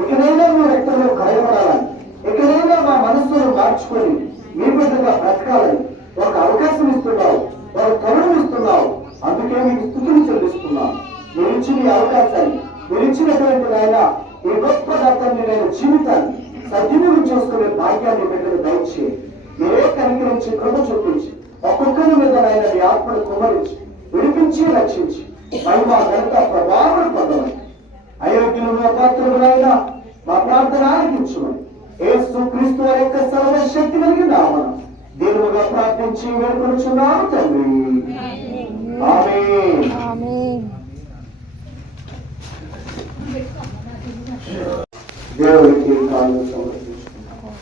ఇకనైనా మీ రక్తంలో కడగబడాలని, ఇకనైనా మా మనస్సును మార్చుకొని మీ బిడ్డగా బ్రతకాలని ఒక అవకాశం ఇస్తున్నావు, ఒక తరుణం ఇస్తున్నావు. అందుకే మీకు స్తుతులు చెల్లిస్తున్నాం. మీరు ఇచ్చిన ఈ అవకాశాన్ని, మీరు ఇచ్చినటువంటి ఆయన ఈ గొప్ప దత్తాన్ని, నేను జీవితాన్ని సద్వినియోగం చేసుకునే భాగ్యాన్ని బిడ్డలు దయచేయండి. మీరే కనికరించి, కృప చూపించి, ఒక్కొక్కరి మీద ఆయన మీ ఆత్మను కుమరించి, విడిపించి, రక్షించి మహిమ, ఘనత, ప్రభావం పొందమని, అయోగ్యులు పాత్రులైనా మా ప్రార్థన ఆలకించమని యేసు క్రీస్తు వారి యొక్క సర్వశక్తి కలిగిన నామమున దీనులుగా ప్రార్థించి ప్రార్థించి వేడుకొనుచున్నాను తండ్రి. ఆమేన్. దేవుడికి కాళ్ళు సమర్పించుకుంటాం.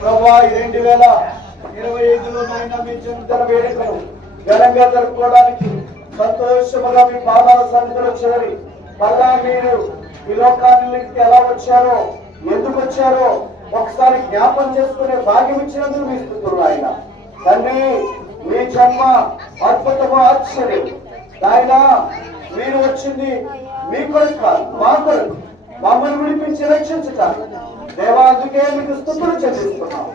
ప్రభా 2025లో నాయన మీ జన్మదిన వేడుకలు ఘనంగా జరుపుకోవడానికి సంతోషముగా మీ పాదాల సన్నిధిలో చేరి మళ్ళా మీరు ఈ లోకానికి ఎలా వచ్చారో ఎందుకు వచ్చారో ఒకసారి జ్ఞాపం చేసుకునే భాగ్యం ఇచ్చినందుకు మీ స్తుతులు ఆయన. తండ్రి మీ జన్మ అద్భుతము ఆశ్చర్యం ఆయన. మీరు వచ్చింది మీ కొరకు కాదు మా కొరకు, మమ్మల్ని విడిపించి రక్షించుతారు దేవా. అందుకే మీకు స్తుతులు చెల్లిస్తున్నాం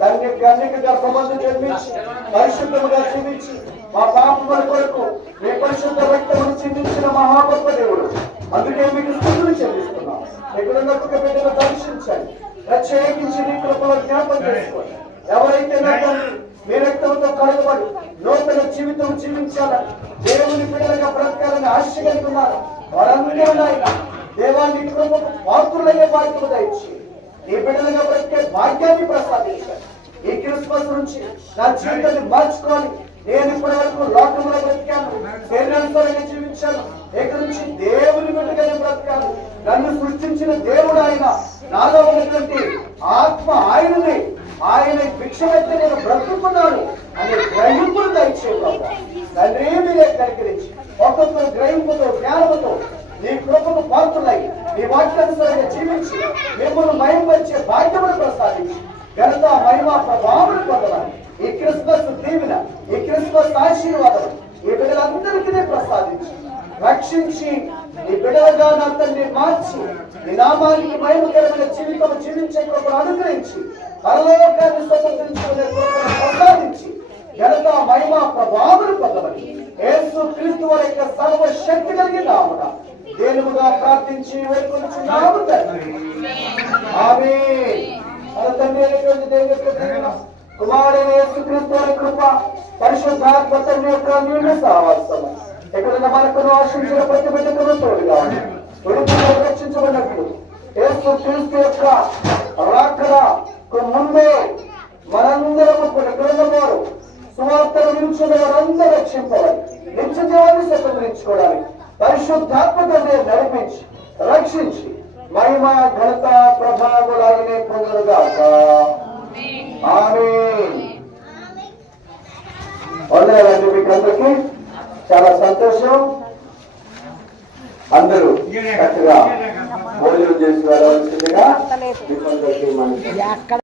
తండ్రి. కన్యక గర్భమందు జన్మించి పరిశుద్ధముగా జీవించి మా పాపముల కొరకు మీ పరిశుద్ధ రక్తమును చిందించిన మహా గొప్ప దేవుడు. అందుకే మీకు స్తుతులు చెల్లిస్తున్నాం. ఎక్కడున్న ఒక బిడ్డను దర్శించండి, ప్రత్యేకించి నీ కృపలో జ్ఞాపం చేసుకోండి. ఎవరైతే మీ రక్తంతో కడగబడి నూతన జీవితం జీవించాలని దేవుని బిడ్డలుగా బ్రతకాలని ఆశ కలిగి ఉన్నారు వారందరూ దేవాన్ని కృపకు పాత్రులయ్యే భాగ్యము దయచి ఈ బిడ్డలుగా బ్రతికే భాగ్యాన్ని ప్రసాదించాలి. ఈ క్రిస్మస్ నుంచి నా జీవితాన్ని మార్చుకోవాలి. నేను ఇప్పటి వరకు లోకంలో బ్రతికాను, శరీరంతో జీవించాను. ఇక నుంచి దేవుని నన్ను సృష్టించిన దేవుడు ఆయన, నాలో ఉన్నటువంటి ఆత్మ ఆయనది, ఆయన భిక్షమెత్తి నేను బ్రతుకున్నాను అనే గ్రహింపును దయచేయడం తండ్రి మీరే కనికరించి ఒక్కొక్కరు గ్రహింపుతో జ్ఞానముతో నీ కృపను పాత్రలై నీ వాక్యానుసారంగా జీవించి మిమ్మల్ని మహిమపరిచే భాగ్యమును ప్రసాదించి ఘనత మహిమ ప్రభావాన్ని పొందవాలి. ఈ క్రిస్మస్ దీవెన, ఈ క్రిస్మస్ ఆశీర్వాదం ఈ బిడ్డలందరికీ ప్రసాదించి రక్షించి ఈ బిడ్డలుగా నా తండ్రి మార్చి నీ నామానికి మహిమకరమైన జీవితం జీవించే కృపను అనుగ్రహించి పరలోకాన్ని స్వతంత్రించుకునే కృపను ప్రసాదించి ఘనత మహిమ ప్రభావాన్ని పొందమని యేసు క్రీస్తు వారి యొక్క సర్వశక్తి కలిగిన నామమున దేవునిగా ప్రార్థించి వేడుకొనుచున్నాము తండ్రి. ఆమేన్. మన తండ్రి అయినటువంటి దేవుని యొక్క దీవెన, కుమారుడైన యేసుక్రీస్తు వారి కృప, పరిశుద్ధాత్మ తండ్రి యొక్క అన్యోన్య సహవాసము ఎక్కడైనా మనకును ఆశించిన ప్రతి బిడ్డకును తోడుగా ఉంది. విడుదల రక్షించబడినప్పుడు యేసుక్రీస్తు యొక్క రాకడకు ముందే మనందరము గ్రంథవారు సువార్తను నిలిచిన వారందరూ రక్షింపవాలి. నిత్య జీవాన్ని స్వతంత్రించుకోవడానికి పరిశుద్ధాత్మతో నడిపించి రక్షించి మహిమ ఘనత ప్రభావాలనే పొందుగాక. ఆమేన్. వందనాలండి మీకు అందరికీ. చాలా సంతోషం. అందరూ చక్కగా భోజనం చేసి వెళ్ళవలసిందిగా మిమ్మల్ని